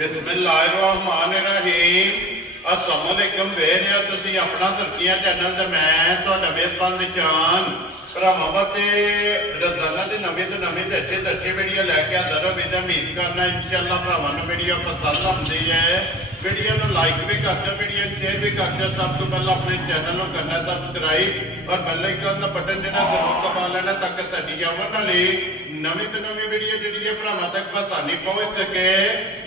बिस्मिल्लाहिर्रहमानिर्रहीम अस्सलाम वालेकुम वेख तुसीं अपना तुर्किया चैनल ते मैं तुहाडा मेज़बान निशान भरावां ते रोज़ाना दी नवीं तो नवीं ते अच्छी वीडियो लैके आंदा रहो। मैं उम्मीद करना इंशाअल्लाह भरावां नूं वीडियो पसंद आउंदी है। वीडियो नूं लाइक भी कर दो, वीडियो शेयर भी कर दो। सब तो पहले अपने चैनल नूं करना सबसक्राइब और बेल आइकन दा बटन जिहड़ा जरूर दबा लेना ताकि साडी आउण वाली नवीं तो नवीं वीडियो जिहड़ी है भरावां तक आसानी पहुंच सके।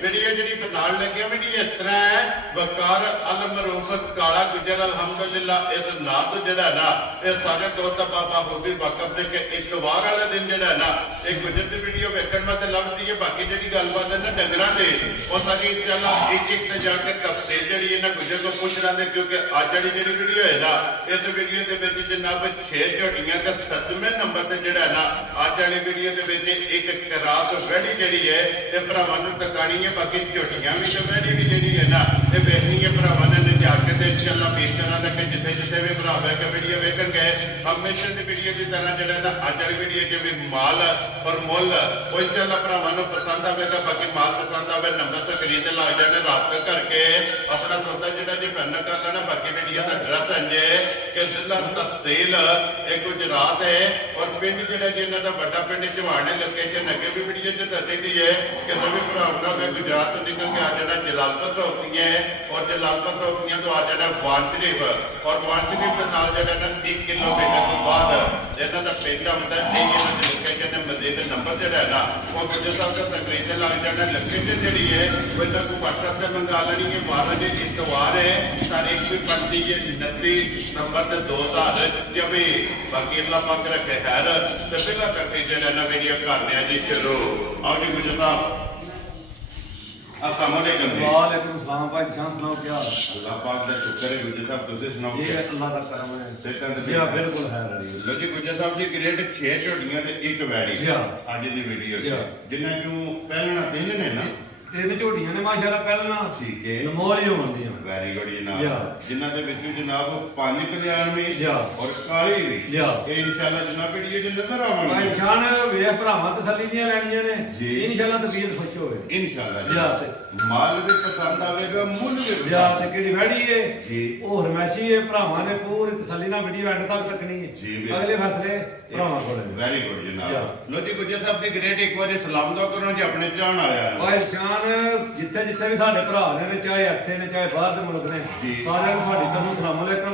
वीडियो जिहड़ी बनाउण लगे वीडियो इस तरह है वकार अल मरूफ काला गुजर अल्हम्दुलिल्लाह। इस नाम तो जिहड़ा ना ये सारे दोस्त बाबा होगी वाकफ ने कि इतवार वाले दिन जिहड़ा ना एक गुजर की वीडियो वेखण वास्ते लभदी है। बाकी जिहड़ी गलबात है ना डंगरां दे वो सारी इंशाअल्लाह एक ते जाके तफसील जिहड़ी है ना गुजर को पुछ रहे क्योंकि अज वाली जिहड़ी वीडियो है ना इस वीडियो दे विच जनाब 6 झोटियां ते 7वें नंबर ते जिहड़ा ना अज वाली वीडियो दे विच एक क्रास वैड़ी जिहड़ी है ये भरावां नूं टकानी है। बाकी झोटियां भी ते वैड़ी भी जिहड़ी है ना ये वेखनी है भरावां ने जाके ते इंशाअल्लाह पेश करा कि जिथे जिथे भी भरा के वीडियो वेखण गए हमेशा की वीडियो की तरह जिहड़ा ना अज वाली वीडियो जिवें माल और मुल वो इंशाअल्लाह भरावां नूं पसंद आवेगा। बाकी माल पसंद आवे नंबर स्क्रीन ते ला जाने राबता करके अपना सौदा जिहड़ा जी फाइनल कर लेना। बाकी वीडियो का एड्रैस है कि जिला तहसील एक गुजरात है और पिंड जिहड़ा जी इन्हां दा वड्डा पिंड चौहान है। लोकेशन अगे भी वीडियो च दसी दी है कि नवीं भरावना में गुजरात तो निकल के आ जाना जलालपुर रोकतियां है और जलालपुर रोकतियां तो आ जाना वान शरीफ और वान शरीफ के नाल जिहड़ा ना 1 किलोमीटर तो बाद इन्हां दा पिंड आउंदा है। इन्हां दी लोकेशन है मजीद नंबर जिहड़ा है ना वो गुजर साहब का स्क्रीन ते लग जाना। लोकेशन जिहड़ी है वो इन्हां को व्हाट्सएप से मंगा लेनी है। 12 जी इतवार है तारीख भी पड़ती है 29 नवंबर 2024। बाकी अल्लाह पाक रखे खैर ते पहला करके जिहड़ा ना वीडियो करने जी शुरू। आओ जी गुजर साहब अस्सलाम वालेकुम जी। वालेकुम सलाम भाई जान सुनाओ क्या हाल? अल्लाह पाक दा शुक्र है गुजर साहब तुसीं सुनाओ ये क्या अल्लाह का करम है। सेहतां ते जी बिल्कुल है रही लो जी गुजर साहब जी ग्रेड 6 झोटियां ते एक वैड़ी जी अज दी वीडियो जी जिन्हां चों पहलना 3 ने ना तीन झोटियां ने माशाल्लाह पहलना ठीक है नमोल ही होंदी है। वेरी गुड जी जनाब जिन्हां दे विच जनाब 5 कल्याण में जी और काली भी जी ये इंशाल्लाह जनाब वीडियो दे नजर आवेंगे। भाई जान वे भरावां तसल्ली दियां लैणियां ने जी इंशाल्लाह तबीयत खुश होवे इंशाल्लाह जी ते माल भी पसंद आवेगा मुल भी जी ते केड़ी वैड़ी है जी ओ हरमैशी है भरावां ने पूरी तसल्ली नाल वीडियो एंड तक तकनी है जी अगले फैसले भरावां कोले। वेरी गुड जनाब लो जी गुजर साहब दी ग्रेड एक बार सलाम दो करो जी अपने जान आया भाई जान जिथे जिथे भी साडे भरा ने चाहे ਇੱਥੇ ने चाहे बाहर दे मुल्क ने साਰਿਆਂ ਨੂੰ ਸਾਡੀ ਤਰਫੋਂ ਸਲਾਮ ਅਲੈਕਮ।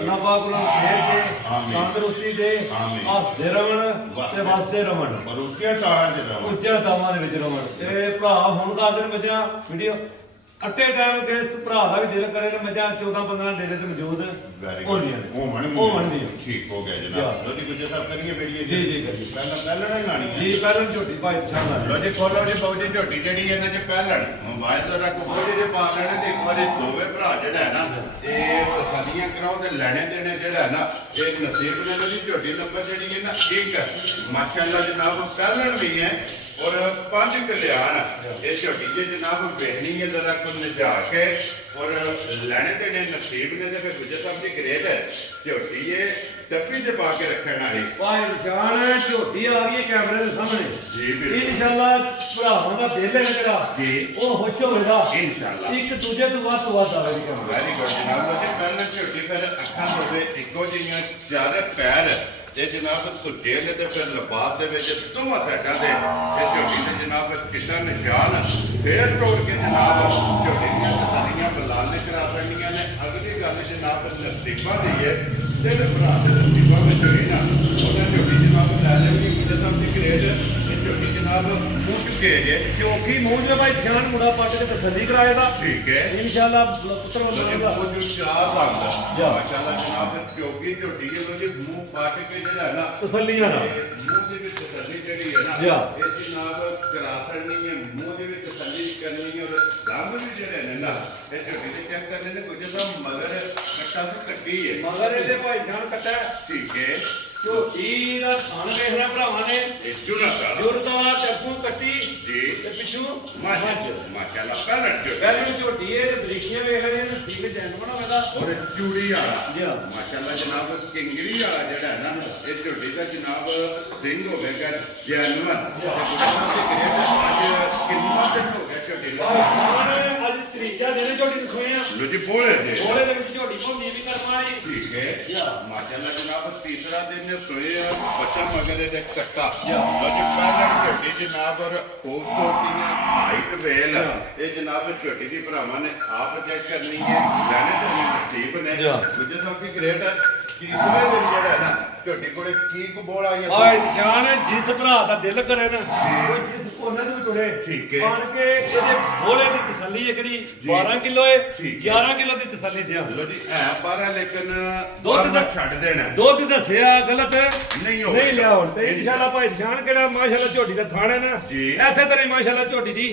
ਅੱਲਾਹ ਪਾਕ ਉਹਨਾਂ ਨੂੰ ਸਿਹਤ ਦੇ ਤੰਦਰੁਸਤੀ ਦੇ ਹੱਸਦੇ ਰਹਿਣ ਤੇ ਵਸਦੇ ਰਹਿਣ और उसके ताज रहो ਉੱਚੇ ਦਾਮਾਂ ਦੇ ਵਿੱਚ ਰਹਿਣ। ਤੇ ਭਰਾ ਹੁਣ ਕਰਦੇ ਨੇ ਬੱਚਿਆਂ ਵੀਡੀਓ ਅੱਟੇ ਟਾਈਮ ਦੇ ਭਰਾ ਦਾ ਵੀ ਦਿਲ ਕਰੇ ਤੇ ਮੱਝਾਂ 14-15 ਡੇਰੇ ਤੇ ਮੌਜੂਦ ਹੋਣੀਆਂ ਨੇ ਹੋਣ ਦੀਆਂ ठीक हो गया जनाब। लो जी गुजर साहब करिए वीडियो जी जी करिए पहला नहीं लानी जी पहले ਝੋਟੀ ਭਾਈ ਸ਼ਾਨਾ लो जी खोलो जी बहु जी झोटी ਜਿਹੜੀ ਇਹਨਾਂ ਚ ਪਹਿਲਣ ਮੋਬਾਈਲ ਤੋਂ ਰੱਖ ਕੋਈ ਜੇ ਪਾ ਲੈਣੇ ਤੇ ਇੱਕ ਵਾਰੀ ਦੋਵੇਂ ਭਰਾ ਜਿਹੜਾ ਹੈ ਨਾ ਇਹ ਤਸੱਲੀਆਂ ਕਰਾਓ ਤੇ ਲੈਣੇ ਦੇਣੇ ਜਿਹੜਾ ਹੈ ਨਾ ਇਹ ਨਸੀਬ ਨਾਲ ਦੀ ਝੋਟੀ ਨੰਬਰ ਜਿਹੜੀ ਹੈ ਨਾ ਇੱਕ ਮਾਸ਼ਾਅੱਲਾ जनाब ਪਹਿਲਣ भी है और 5 कल्याण ये झोटी जी जनाब बेहनी है जरा को निजा के और लेने देने नसीब ने ते फिर गुजर साहब की ग्रेड झोटी ये डब्बी से पा के रखना है। ਭਾਈ ਜਾਨ ਝੋਟੀ ਆ ਗਈ ਕੈਮਰੇ ਦੇ ਸਾਹਮਣੇ जी बिल्कुल ਇਨਸ਼ਾਅੱਲਾ ਭਰਾਵਾਂ ਦਾ ਦਿਲ ਹੈ ਜਿਹੜਾ जी ਉਹ ਖੁਸ਼ ਹੋਵੇਗਾ इंशाल्लाह ਇੱਕ ਦੂਜੇ ਤੋਂ ਵੱਧ ਆਵੇਗੀ ਕੈਮਰਾ। वेरी गुड जनाब। लो जी पहले झोटी फिर अखां होवे इको जिहियां चार पैर ते जनाब सुटे ने ते फिर लिबास दे विच दोवां साइडां ते ते झोटी ते जनाब चिट्टा निशान फिर तोड़ के जनाब झोटी दीयां तसल्लियां बलाल ने करा देणियां ने। अगली गल जनाब नसीबां दी है तेरे भरा दे नसीबां विच होई ना ओहदा झोटी जनाब लै लेनी गुजर साहब दी ग्रेड ते झोटी जनाब मुंह चुके जे ਕਿਉਂਕਿ ਮੂੰਹ ਦੇ ਭਾਈ ਜਾਨ ਮੁੰਡਾ ਪੱਟ ਕੇ ਤਸੱਲੀ ਕਰਾਏਗਾ ठीक है ਇਨਸ਼ਾਅੱਲਾ ਪੁੱਤਰ ਵੱਲੋਂ वो जो चार लगदा माशाल्लाह जनाब क्योंकि झोटी ये लो जी मुंह पाट के ਜਿਹੜਾ ਨਾ ਤਸੱਲੀਆਂ ਨਾਲ ਮੂੰਹ ਦੇ ਵਿੱਚ ਤਸੱਲੀ ਜਿਹੜੀ ਹੈ ਨਾ ਇਹ ਜਨਾਬ ਕਰਾ ਕਰਨੀ ਹੈ ਮੂੰਹ ਦੇ ਵਿੱਚ ਤਸੱਲੀ ਕਰਨੀ ਹੈ ਔਰ ਰੰਗ ਵੀ ਜਿਹੜੇ ਨੇ ਨਾ ਇਹ ਝੋਟੀ ਦੇ ਚੈੱਕ ਕਰਨੇ ਨੇ ਕੁਝ ਤਾਂ ਮਗਰ ਕੱਟਾ ਤੋਂ ਕੱਟੀ ਹੈ ਮਗਰ ਇਹਦੇ ਭਾਈ ਜਾਨ ਕੱਟਾ ਠੀਕ ਹੈ ਝੋਟੀ ਦਾ ਥਣ ਵੇਖ ਰਿਹਾ ਭਰਾਵਾਂ ਨੇ ਇਹ ਚੁਣਾ ਕਰ ਜੁਰਦਾ ਚੱਕੂ ਕੱਟੀ ਜੀ ਤੇ ਪਿੱਛੋਂ ਮਾਸ਼ਾਅੱਲਾ ਪਹਿਲਾਂ ਝੋਟੀ ਪਹਿਲੇ ਝੋਟੀ ਇਹ ਬਰੀਕੀਆਂ ਵੇਖ ਰਹੇ ਨੇ ਠੀਕ ਜੈਨ ਬਣਾਵੇਗਾ ਔਰ ਚੂੜੀ ਵਾਲਾ ਜੀ ਮਾਸ਼ਾਅੱਲਾ ਜਨਾਬ ਕਿੰਗਰੀ ਵਾਲਾ ਜਿਹੜਾ ਹੈ ਨਾ ਇਹ ਝੋਟੀ ਦਾ ਜਨਾਬ ਸਿੰਘ ਹੋਵੇਗਾ ਜੈਨਵਰ ਤੇ ਗੁਰਦਾਸ ਦੇ ਗ੍ਰੇਡ ਅੱਜ ਕਿੰਨਾ ਦਿਨ ਹੋ ਗਿਆ ਝੋਟੀ ਨੂੰ ਤੀਸਰਾ ਦਿਨ ਝੋਟੀ ਦਿਖੋਏ ਆ ਲੋ ਜੀ ਬੋਲੇ ਜੇ ਉਹਦੇ ਦੇ ਵਿੱਚ ਝੋਟੀ ਭੁੰਦੀ ਵੀ ਕਰਮਾ ਜੀ ਠੀਕ ਹੈ ਮਾਸ਼ਾਅੱਲਾ ਜਨਾਬ ਤੀਸਰਾ ਦਿਨ ਸੋਏ ਆ ਬੱਚਾ ਮਗਰ ਇਹਦੇ ਕੱਟਾ ਲੋ ਜੀ ਪਹਿਲਾਂ ਝੋਟੀ ਜਨਾਬ ਔਰ ਖੂਬਸੂਰਤੀਆਂ ਹਾਈਟ ਵੇਲ ਇਹ ਜਨਾਬ ਝੋਟੀ ਦੀ ਭਰਾਵਾਂ ਨੇ ਆਪ ਚੈੱਕ ਕਰਨੀ ਹੈ ਲੈਣੇ ਤੇ ਠੀਕ ਨੇ ਦੂਜੇ ਸਭ ਦੀ ਗ੍ਰੇਟ ਤੀਸਰੇ ਦਿਨ ਜਿਹੜਾ ਹੈ ਨਾ ਝੋਟੀ ਕੋਲੇ ਕੀ ਕਬੋਲ ਆਈ ਹੈ ਆਏ ਜਾਨ ਜਿਸ ਭਰਾ ਦਾ ਦਿਲ ਕਰੇ ਨਾ ਕੋਈ ਜਿਸ ਕੋਨੇ ਨੂੰ ਤੁਰੇ ਠੀਕ ਹੈ ਬਣ ਕੇ ਇਹਦੇ ਬੋਲੇ ਦੀ ਤਸੱਲੀ ਹੈ ਕਿਹੜੀ 12 ਕਿਲੋ ਹੈ 11 ਕਿਲੋ ਦੀ ਤਸੱਲੀ ਦਿਆ ਲੋ ਜੀ ਐ 12 ਲੇਕਿਨ ਦੁੱਧ ਦੁੱਧ ਛੱਡ ਦੇਣਾ ਦੁੱਧ ਦੱਸਿਆ ਗਲਤ ਨਹੀਂ ਹੋਵੇਗਾ। ਨਹੀਂ ਲਿਆ ਹੁਣ ਤੇ ਇਨਸ਼ਾਅੱਲਾ ਭਾਈ ਜਾਨ ਕਿਹੜਾ ਮਾਸ਼ਾਅੱਲਾ ਝੋਟੀ ਦਾ ਥਾਣਾ ਨਾ ਜੀ। ਐਸੇ ਤਰ੍ਹਾਂ ਹੀ ਮਾਸ਼ਾਅੱਲਾ ਝੋਟੀ ਦੀ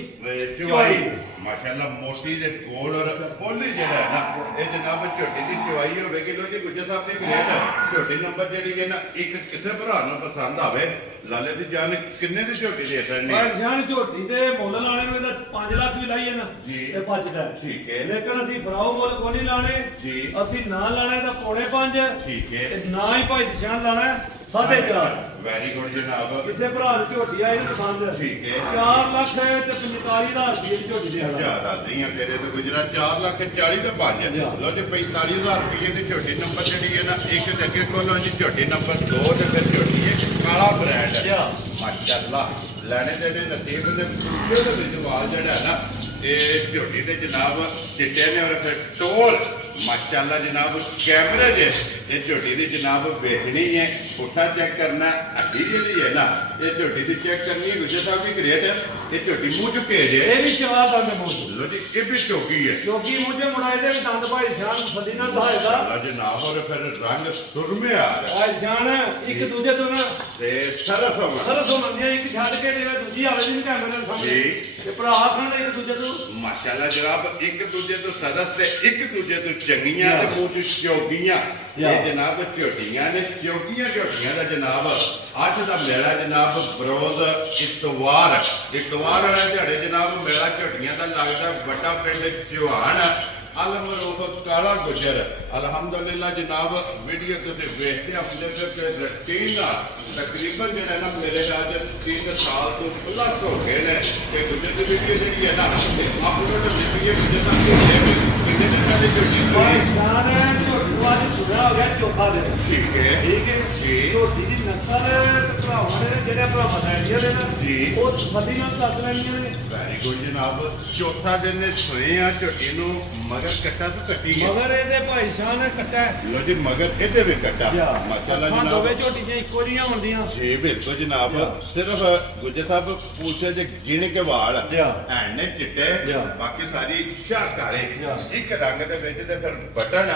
ਚੁਆਈ ਮਾਸ਼ਾਅੱਲਾ ਮੋਟੀ ਦੇ ਗੋਲ ਔਰ ਪੋਲੀ ਜਿਹੜਾ ਹੈ ਨਾ ਇਹ ਜਨਾਬ ਝੋਟੀ ਦੀ ਚੁਆਈ ਹੋਵੇਗੀ ਲੋ ਜੀ ਗੁੱਜਰ ਸਾਹਿਬ ਦੀ ਗ੍ਰੇਟ ਝੋਟੀ ਨੰਬਰ ਜਿਹੜੀ ਹੈ ਨਾ ਇੱਕ ਕਿਸੇ ਭਰਾ ਨੂੰ ਪਸੰਦ ਆਵੇ ਲਾਲੇ ਦੀ ਜਾਨ ਕਿੰਨੇ ਦੀ ਝੋਟੀ ਦੇ ਸਕਣੀ ਭਾਈ ਜਾਨ ਝੋਟੀ ਦੇ ਮੁੱਲ ਲਾਣੇ ਨੂੰ ਇਹਦਾ 5 ਲੱਖ ਵੀ ਲਾਈਏ ਨਾ ਜੀ। ਤੇ ਬਚਦਾ ਠੀਕ ਹੈ। ਲੇਕਿਨ ਅਸੀਂ ਫਰਾਓ ਮੁੱਲ ਕੋਈ ਨਹੀਂ ਲਾਣੇ ਜੀ। ਅਸੀਂ ਨਾ ਲਾਣੇ ਤਾਂ ਪੌਣੇ 5 ਠੀਕ ਹੈ ਤੇ ਨਾ ਹੀ ਭਾਈ ਨਿਸ਼ਾਨ ਲਾਣਾ 4.5 ਵੈਰੀ ਗੁੱਡ ਜਨਾਬ ਕਿਸੇ ਭਰਾ ਨੂੰ ਝੋਟੀ ਆਈ ਨੂੰ ਪਸੰਦ ਠੀਕ ਹੈ। 4 ਲੱਖ ਤੇ 45,000 ਰੁਪਏ ਦੀ ਝੋਟੀ ਦੇ ਹਾਲ ਹਜ਼ਾਰ ਆਦੀਆਂ ਤੇਰੇ ਤੋਂ ਗੁਜਰਾ 4 ਲੱਖ 40 ਤੇ 5 ਲੋ ਜੀ 45,000 ਰੁਪਏ ਦੀ ਝੋਟੀ ਨੰਬਰ ਜਿਹੜੀ ਹੈ ਨਾ ਇੱਕ ਤੇ ਅੱਗੇ ਕੋਲੋਂ ਜੀ ਝੋਟੀ ਨੰਬਰ 2 ਤੇ ਫਿਰ ਝੋਟੀ ਹੈ ਕਾਲਾ ਬ੍ਰਾਂਡ ਹੈ ਮਾਸ਼ਾਅੱਲਾ ਲੈਣੇ ਦੇ ਨਸੀਬ ਦੇ ਪੂਰੇ ਦੇ ਵਿੱਚ ਵਾਲ ਜਿਹੜਾ ਹੈ ਨਾ ਇਹ ਝੋਟੀ ਦੇ ਜਨਾਬ ਚਿੱਟੇ ਨੇ ਔਰ ਫਿਰ ਟੋਲ ਮਾਸ਼ਾਅੱਲਾ ਜਨਾਬ ਕੈਮਰੇ ਜੇ ਇਹ ਝੋਟੀ ਦੀ ਜਨਾਬ ਵੇਖਣੀ ਹੈ ਪੁੱਠਾ ਚੈੱਕ ਕਰਨਾ ਅੱਡੀ ਜਿਹੜੀ ਹੈ ਨਾ ਇਹ ਝੋਟੀ ਦੀ ਚੈੱਕ ਕਰਨੀ ਹੈ ਗੁਜਰ ਸਾਹਿਬ ਦੀ ਗ੍ਰੇਟ ਹੈ ਇਹ ਝੋਟੀ ਮੂੰਹ ਚੁੱਕੇ ਜੇ ਇਹ ਵੀ ਚਾਰ ਦੰਦ ਮੂੰਹ ਲੋ ਜੀ ਇਹ ਵੀ ਚੌਕੀ ਹੈ ਕਿਉਂਕਿ ਮੁੰਡੇ ਮੁੜਾਏ ਦੇ ਵੀ ਦੰਦ ਭਾਈ ਜਾਨ ਸਦੀ ਨਾਲ ਦਹਾਏਗਾ ਅੱਲਾ ਜਨਾਬ ਔਰ ਫਿਰ ਰੰਗ ਸੁਰਮੇ ਆ ਰਿਹਾ ਭਾਈ ਜਾਨ ਇੱਕ ਦੂਜੇ ਤੋਂ ਨਾ ਤੇ ਸਰਫ ਹੋਣਾ ਸਰਸ ਹੁੰਦੀਆਂ ਇੱਕ ਛੱਡ ਕੇ ਜਿਹੜਾ ਦੂਜੀ ਆਵੇ ਨਹੀਂ ਕੈਮਰੇ ਦੇ ਸਾਹਮਣੇ ਜੀ। ਤੇ ਭਰਾ ਆਖਣ ਇੱਕ ਦੂਜੇ ਤੋਂ ਮਾਸ਼ਾਅੱਲਾ ਜਨਾਬ ਇੱਕ ਦੂਜੇ ਤੋਂ ਸਦਸ ਤੇ ਇੱਕ ਦੂਜੇ ਤੋਂ ਚੰਗੀਆਂ ਤੇ ਮੂੰਹ ਚ ਚੌਗੀਆਂ ਇਹ ਜਨਾਬ ਝੋਟੀਆਂ ਨੇ ਚੌਗੀਆਂ ਝੋਟੀਆਂ ਦਾ ਜਨਾਬ ਅੱਜ ਦਾ ਮੇਲਾ ਜਨਾਬ ਬਰੋਜ਼ ਇਤਵਾਰ ਵਾਲਾ ਦਿਹਾੜੇ ਜਨਾਬ ਮੇਲਾ ਝੋਟੀਆਂ ਦਾ ਲੱਗਦਾ ਵੱਡਾ ਪਿੰਡ ਚੌਹਾਨ ਆਲਮ ਰੂਪ ਕਾਲਾ ਗੁਜਰ ਅਲਹਮਦੁਲਿਲਾ ਜਨਾਬ ਵੀਡੀਓ ਤੁਸੀਂ ਵੇਖਦੇ ਆਪਣੇ ਤੇ ਰੁਟੀਨ ਤਕਰੀਬਨ ਜਿਹੜਾ ਨਾ ਮੇਰੇ ਰਾਜ 3 ਸਾਲ ਤੋਂ ਪਲੱਸ ਹੋ ਗਏ ਨੇ ਤੇ ਗੁਜਰ ਦੀ ਵੀਡੀਓ ਜਿਹੜੀ ਹੈ ਨਾ ਅਪਲੋਡ ਕੀਤੀ ਹੈ ਗੁਜਰ ਦਾ ਕਿੰਨੇ ਦਿਨਾਂ ਦੀ ਝੋਟੀ ਭਾਈ ਹੋਈ ਜਾਨ ਝੋਟੀ ਵਾਲੀ ਸੁਣਾ ਹੋ ਗਿਆ ਚੌਥਾ ਦਿਨ ਠੀਕ ਹੈ ਠੀਕ ਹੈ ਜੀ। ਝੋਟੀ ਦੀ ਨਸਲ ਭਰਾਵਾਂ ਨੇ ਜਿਹੜੇ ਭਰਾ ਬਤਾਈਆਂ ਨੇ ਨਾ ਜੀ। ਉਹ ਸਦੀ ਨਾਲ ਦੱਸ ਲੈਣੀਆਂ ਨੇ ਵੈਰੀ ਗੁੱਡ ਜਨਾਬ ਚੌਥਾ ਦਿਨ ਨੇ ਸੋਏ ਆ ਝੋਟੀ ਨੂੰ ਮਗਰ ਕੱਟਾ ਤੋਂ ਕੱਟੀ ਹੈ ਮਗਰ ਇਹਦੇ ਭਾਈ ਸ਼ਾਨ ਨੇ ਕੱਟਾ ਲੋ ਜੀ ਮਗਰ ਇਹਦੇ ਵੀ ਕੱਟਾ ਮਾਸ਼ਾਅੱਲਾ ਅੱਖਾਂ ਜਨਾਬ ਦੋਵੇਂ ਝੋਟੀਆਂ ਇੱਕੋ ਜਿਹੀਆਂ ਹੁੰਦੀਆਂ ਜੀ ਬਿਲਕੁਲ ਜਨਾਬ ਸਿਰਫ ਗੁੱਜਰ ਸਾਹਿਬ ਪੂਛੇ ਦੇ ਗਿਣ ਕੇ ਵਾਲ ਐਨ ਨੇ ਚਿੱਟੇ ਬਾਕੀ ਸਾਰੀ ਸ਼ਾਹਕਾਰੇ ਇੱਕ ਰੰਗ ਦੇ ਵਿੱਚ ਤੇ ਫਿਰ ਬਟਨ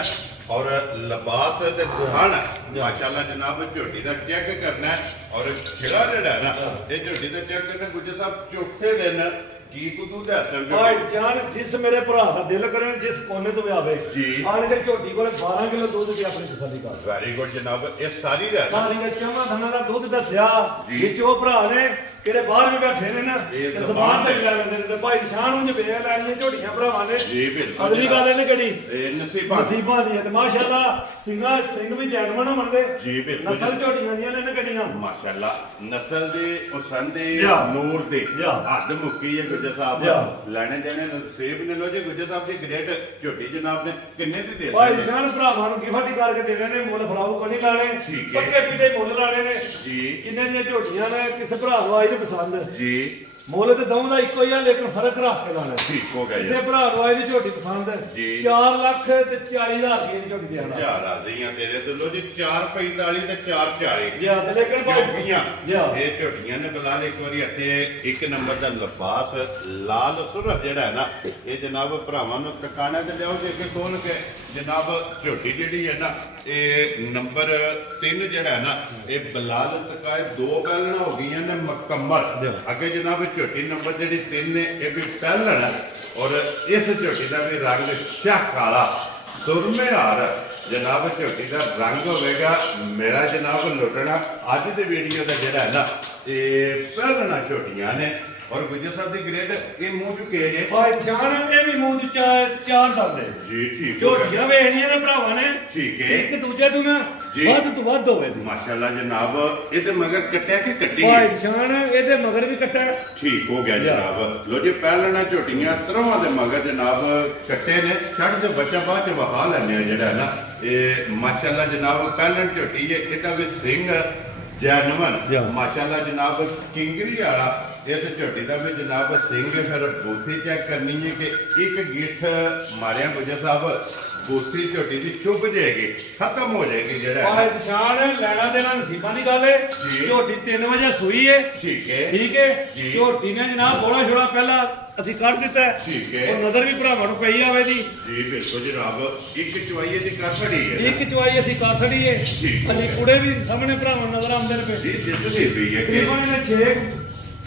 ਔਰ ਲਿਬਾਸ ਤੇ ਦੁਹਾਨ ਮਾਸ਼ਾਅੱਲਾ ਜਨਾਬ ਝੋਟੀ ਦਾ ਚੈੱਕ ਕਰਨਾ ਔਰ ਖਿਲਾ ਜਿਹੜਾ ਨਾ ਇਹ ਝੋਟੀ ਦਾ ਚੈੱਕ ਕਰਨਾ ਗੁੱਜਰ ਸਾਹਿਬ ਚੌਥੇ ਦਿਨ ਕੀ ਕੁਦੂ ਦੇ ਹੱਥ ਭਾਈ ਜਾਨ ਜਿਸ ਮੇਰੇ ਭਰਾ ਦਾ ਦਿਲ ਕਰੇ ਜਿਸ ਕੋਨੇ ਤੋਂ ਵੀ ਆਵੇ ਜੀ। ਆਣ ਕੇ ਝੋਟੀ ਕੋਲ 12 ਕਿਲੋ ਦੁੱਧ ਦੀ ਆਪਣੀ ਤਸੱਲੀ ਕਰ ਵੈਰੀ ਗੁੱਡ ਜਨਾਬ ਇਹ ਸਾਰੀ ਦਾ ਸਾਰੀ ਨੇ ਚਮਾ ਧਨਾ ਦਾ ਦੁੱਧ ਦੱਸਿਆ ਜੀ। ਵਿੱਚ ਉਹ ਭਰਾ ਨੇ ਕਿਹੜੇ ਬਾਹਰ ਵੀ ਬੈਠੇ ਨੇ ਨਾ ਇਹ ਤੇ ਜ਼ਬਾਨ ਜ਼ਬਾਨ ਤੇ ਤੇ ਲੈ ਲੈਂਦੇ ਨੇ ਤੇ ਭਾਈ ਸ਼ਾਨ ਨੂੰ ਵੇਖ ਲੈਣੀਆਂ ਝੋਟੀਆਂ ਭਰਾਵਾਂ ਨੇ ਜੀ ਬਿਲਕੁਲ ਅਗਲੀ ਗੱਲ ਇਹਨੇ ਕਿਹੜੀ ਇਹ ਨਸੀਬਾਂ ਨਸੀਬਾਂ ਦੀ ਹੈ ਤੇ ਮਾਸ਼ਾਅੱਲਾ ਸਿੰਘ ਵੀ ਜੈਨਮਨ ਬਣਦੇ ਜੀ ਬਿਲਕੁਲ ਨਸਲ ਝੋਟੀਆਂ ਦੀਆਂ ਨੇ ਇਹਨੇ ਕਿਹੜੀਆਂ ਮਾਸ਼ਾਅੱਲਾ ਨਸਲ ਦੇ ਹੁਸਨ ਦੇ ਜਾ। ਨੂਰ ਦੇ ਜਾ। ਹੱਦ ਮੁੱਕੀ ਹੈ ਗੁੱਜਰ ਜਾ। ਸਾਹਿਬ ਲੈਣੇ ਦੇਣੇ ਨਸੀਬ ਨੇ ਲੋ ਜੀ ਗੁੱਜਰ ਸਾਹਿਬ ਦੀ ਗ੍ਰੇਟ ਝੋਟੀ ਜਨਾਬ ਨੇ ਕਿੰਨੇ ਦੀ ਦੇ ਭਾਈ ਦਿੱਤੀ? ਜਾਨ ਭਰਾਵਾਂ ਨੂੰ ਗਿਫਟ ਕਰਕੇ ਦੇਣੇ ਨੇ ਮੁੱਲ ਫੜਾਓ ਕੋਈ ਨਹੀਂ ਲਾਣੇ ਠੀਕ ਹੈ। ਪੱਕੇ ਪੀਟੇ ਮੁੱਲ ਲਾਣੇ ਨੇ ਜੀ ਕਿੰਨੇ ਦੀਆਂ ਝੋਟੀਆਂ ਨੇ ਕਿਸੇ ਭਰਾ ਨੂੰ ਆਈ ਨੇ ਪਸੰਦ ਜੀ ਮੁੱਲ ਤੇ ਦੋਵਾਂ ਦਾ ਇੱਕੋ ਹੀ ਆ ਲੇਕਿਨ ਫਰਕ ਰੱਖ ਕੇ ਲਾਣਾ ਠੀਕ ਹੋ ਗਿਆ ਜੀ ਕਿਸੇ ਭਰਾ ਨੂੰ ਆਈ ਦੀ ਝੋਟੀ ਪਸੰਦ ਜੀ। 4 ਲੱਖ ਤੇ 40,000 ਰੁਪਏ ਦੀ ਝੋਟੀ ਦੇਣਾ ਹਜ਼ਾਰ ਆ ਰਹੀਆਂ ਤੇਰੇ ਤੋਂ ਲੋ ਜੀ 445 ਤੇ 440 ਜੀ ਤੇ ਲੇਕਿਨ ਭਾਈ ਝੋਟੀਆਂ ਜੀ ਇਹ ਝੋਟੀਆਂ ਨੇ ਬਲਾਲ ਇੱਕ ਵਾਰੀ ਇੱਥੇ ਇੱਕ ਨੰਬਰ ਦਾ ਲਿਬਾਸ ਲਾਲ ਸੁਰਖ ਜਿਹੜਾ ਹੈ ਨਾ ਇਹ ਜਨਾਬ ਭਰਾਵਾਂ ਨੂੰ ਟਿਕਾਣੇ ਤੇ ਲਿਆਓ ਦੇ ਕੇ ਖੋਲ ਕੇ ਜਨਾਬ ਝੋਟੀ ਜਿਹੜੀ ਹੈ ਨਾ ਇਹ ਨੰਬਰ 3 ਜਿਹੜਾ ਹੈ ਨਾ ਇਹ ਬਲਾਲ ਤਕਾਏ 2 ਪਹਿਲਣਾ ਹੋ ਗਈਆਂ ਨੇ ਮੁਕੰਮਲ ਅੱਗੇ ਜਨਾਬ ਝੋਟੀ ਨੰਬਰ ਜਿਹੜੀ 3 ਨੇ ਇਹ ਵੀ ਪਹਿਲਣਾ ਔਰ ਇਸ ਝੋਟੀ ਦਾ ਵੀ ਰੰਗ ਸ਼ਾਹ ਕਾਲਾ ਸੁਰਮੇ ਹਾਰ ਜਨਾਬ ਝੋਟੀ ਦਾ ਰੰਗ ਹੋਵੇਗਾ ਮੇਰਾ ਜਨਾਬ ਲੁੱਟਣਾ ਅੱਜ ਦੀ ਵੀਡੀਓ ਦਾ ਜਿਹੜਾ ਹੈ ਨਾ ਇਹ ਪਹਿਲਣਾ ਝੋਟੀਆਂ ਨੇ ਔਰ ਗੁੱਜਰ ਸਾਹਿਬ ਦੀ ਗ੍ਰੇਡ ਇਹ ਮੂੰਹ ਚੁੱਕੇ ਜੇ ਭਾਈ ਜਾਨ ਇਹ ਵੀ ਮੂੰਹ ਚ ਚਾਰ ਦੰਦੇ ਜੀ ਠੀਕ ਹੋ ਗਿਆ ਝੋਟੀਆਂ ਵੇਖਦੀਆਂ ਨੇ ਭਰਾਵਾਂ ਨੇ ਠੀਕ ਹੈ ਇੱਕ ਦੂਜੇ ਤੋਂ ਨਾ ਜੀ। ਵੱਧ ਤੋਂ ਵੱਧ ਹੋਵੇ ਦੀ ਮਾਸ਼ਾਅੱਲਾ ਜਨਾਬ ਇਹਦੇ ਮਗਰ ਕੱਟਿਆ ਕਿ ਕੱਟੀ ਭਾਈ ਹੈ? ਨਿਸ਼ਾਨ ਇਹਦੇ ਮਗਰ ਵੀ ਕੱਟਾ ਠੀਕ ਹੋ ਗਿਆ ਜਨਾਬ। ਲੋ ਜੀ ਪਹਿਲਾਂ ਝੋਟੀਆਂ ਤਰਵਾਂ ਦੇ ਮਗਰ ਜਨਾਬ ਕੱਟੇ ਨੇ, ਛੱਡ ਦੇ ਬੱਚਾ ਬਾਅਦ ਚ ਵਹਾ ਲੈਂਦੇ ਆ ਜਿਹੜਾ ਨਾ। ਇਹ ਮਾਸ਼ਾਅੱਲਾ ਜਨਾਬ ਪਹਿਲਾਂ ਝੋਟੀ ਹੈ, ਇਹਦਾ ਵੀ ਸਿੰਘ ਜੈਨੂਨ ਮਾਸ਼ਾਅੱਲਾ ਜਨਾਬ ਕਿੰਗਰੀ ਵਾਲਾ। ਇਸ ਝੋਟੀ ਦਾ ਵੀ ਜਨਾਬ ਸਿੰਘ ਫਿਰ ਬੂਥੀ ਚੈੱਕ ਕਰਨੀ ਹੈ ਕਿ ਇੱਕ ਗਿੱਠ ਮਾਰਿਆ ਗੁਜਰ ਸਾਹਿਬ ਬੂਥੀ ਝੋਟੀ ਦੀ ਚੁੱਪ ਜਾਏਗੀ, ਖਤਮ ਹੋ ਜਾਏਗੀ ਜਿਹੜਾ ਭਾਈ ਨਿਸ਼ਾਨ ਲੈਣਾ ਦੇਣਾ ਨਸੀਬਾਂ ਦੀ ਗੱਲ ਹੈ। ਝੋਟੀ 3 ਵਜੇ ਸੂਈ ਹੈ। ਠੀਕ ਹੈ ਠੀਕ ਹੈ। ਝੋਟੀ ਨੇ ਜਨਾਬ ਥੋੜਾ ਛੋੜਾ ਪਹਿਲਾਂ ਅਸੀਂ ਕੱਢ ਦਿੱਤਾ ਹੈ। ਠੀਕ ਹੈ। ਉਹ ਨਜ਼ਰ ਵੀ ਭਰਾਵਾਂ ਨੂੰ ਪਈ ਆਵੇ ਦੀ। ਜੀ ਬਿਲਕੁਲ ਜਨਾਬ ਇੱਕ ਚਵਾਈਏ ਦੀ ਕਾਸੜੀ ਹੈ ਇੱਕ ਚਵਾਈ ਅਸੀਂ ਕਰ ਛੜੀ ਹੈ। ਅਸੀਂ ਕੁੜੇ ਵੀ ਸਾਹਮਣੇ ਭਰਾਵਾਂ ਨੂੰ ਨਜ਼ਰ ਆਉਂਦੇ ਨੇ ਪਏ। ਜੀ ਜਿੱਤ ਦੀ ਪਈ ਹੈ ਕਿ ਤਕਰੀਬਨ ਇਹਨੇ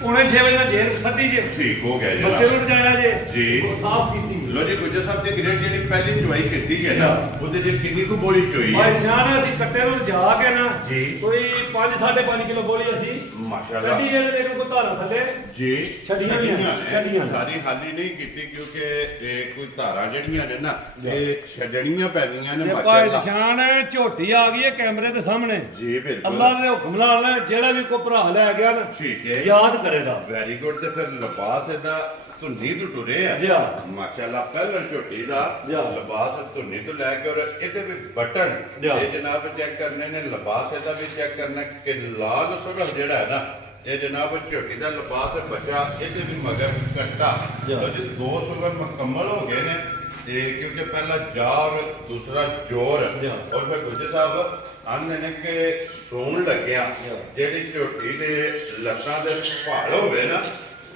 6 ਵਜੇ ਨਾਲ ਜੇਰ ਖੱਟੀ ਜੇ ਠੀਕ ਹੋ ਗਿਆ ਬੱਚੇ ਜਨਾਬ। ਨੂੰ ਜਾਇਆ ਜੇ ਜੀ। ਉਹ ਸਾਫ਼ ਕੀਤੀ। ਲੋ ਜੀ ਗੁਜਰ ਸਾਹਿਬ ਦੀ ਗ੍ਰੇਡ ਜਿਹੜੀ ਪਹਿਲੀ ਚਵਾਈ ਕੀਤੀ ਹੈ ਨਾ ਉਹਦੇ ਚ ਕਿੰਨੀ ਕੁ ਬੋਲੀ ਚੋਈ ਭਾਈ ਹੈ? ਜਾਨ ਅਸੀਂ ਕੱਟੇ ਨੂੰ ਜਾ ਕੇ ਨਾ ਜੀ। ਕੋਈ 5.5 ਕਿਲੋ ਬੋਲੀ ਅਸੀਂ ਮਾਸ਼ਾਅੱਲਾ ਕੱਢੀ ਇਹਦੇ ਦੇ ਨੂੰ ਧਾਰਾ ਥੱਲੇ ਜੀ ਛੱਡੀਆਂ ਵੀ ਨੇ, ਛੱਡੀਆਂ। ਸਾਰੀ ਹਾਲੀ ਨਹੀਂ ਕੀਤੀ ਕਿਉਂਕਿ ਇਹ ਕੋਈ ਧਾਰਾਂ ਜਿਹੜੀਆਂ ਨੇ ਨਾ ਇਹ ਛੱਡਣੀਆਂ ਪੈਂਦੀਆਂ ਨੇ ਤੇ ਭਾਈ ਮਾਸ਼ਾਅੱਲਾ। ਨਿਸ਼ਾਨ ਝੋਟੀ ਆ ਗਈ ਹੈ ਕੈਮਰੇ ਦੇ ਸਾਹਮਣੇ। ਜੀ ਬਿਲਕੁਲ ਅੱਲਾਹ ਦੇ ਹੁਕਮ ਨਾਲ ਜਿਹੜਾ ਵੀ ਕੋਈ ਭਰਾ ਲੈ ਗਿਆ ਨਾ ਠੀਕ ਹੈ। ਯਾਦ ਕਰੇਗਾ। Very good. ਤੇ ਫਿਰ ਲਿਬਾਸ ਇਹਦਾ ਧੁੰਨੀ ਤੋਂ ਟੁਰੇ ਆ ਜੀ ਹਾਂ। ਮਾਸ਼ਾਅੱਲਾ ਪਹਿਲਾਂ ਝੋਟੀ ਦਾ ਜੀ ਹਾਂ। ਲਿਬਾਸ ਧੁੰਨੀ ਤੋਂ ਲੈ ਕੇ ਔਰ ਇਹਦੇ ਵੀ ਬਟਨ ਜੀ ਹਾਂ। ਇਹ ਜਨਾਬ ਚੈੱਕ ਕਰਨੇ ਨੇ, ਲਿਬਾਸ ਇਹਦਾ ਵੀ ਚੈੱਕ ਕਰਨਾ ਕਿ ਲਾਲ ਸੁਰਖ ਜਿਹੜਾ ਹੈ ਨਾ ਇਹ ਜਨਾਬ ਝੋਟੀ ਦਾ ਲਿਬਾਸ ਬੱਚਾ ਇਹਦੇ ਵੀ ਮਗਰ ਕੱਟਾ। ਜੀ ਹਾਂ। ਲੋ ਜੀ 2 ਸੁਰਖ ਮੁਕੰਮਲ ਹੋ ਗਏ ਨੇ ਤੇ ਕਿਉਂਕਿ ਪਹਿਲਾ ਜਾਰ ਦੂਸਰਾ ਜੋਰ ਜੀ ਹਾਂ। ਔਰ ਫਿਰ ਗੁਜਰ ਸਾਹਿਬ ਆਂਦੇ ਨੇ ਕਿ ਸੌਣ ਲੱਗਿਆ ਜਿਹੜੀ ਝੋਟੀ ਦੇ ਲੱਤਾਂ ਦੇ ਭਾਲ ਹੋਵੇ ਨਾ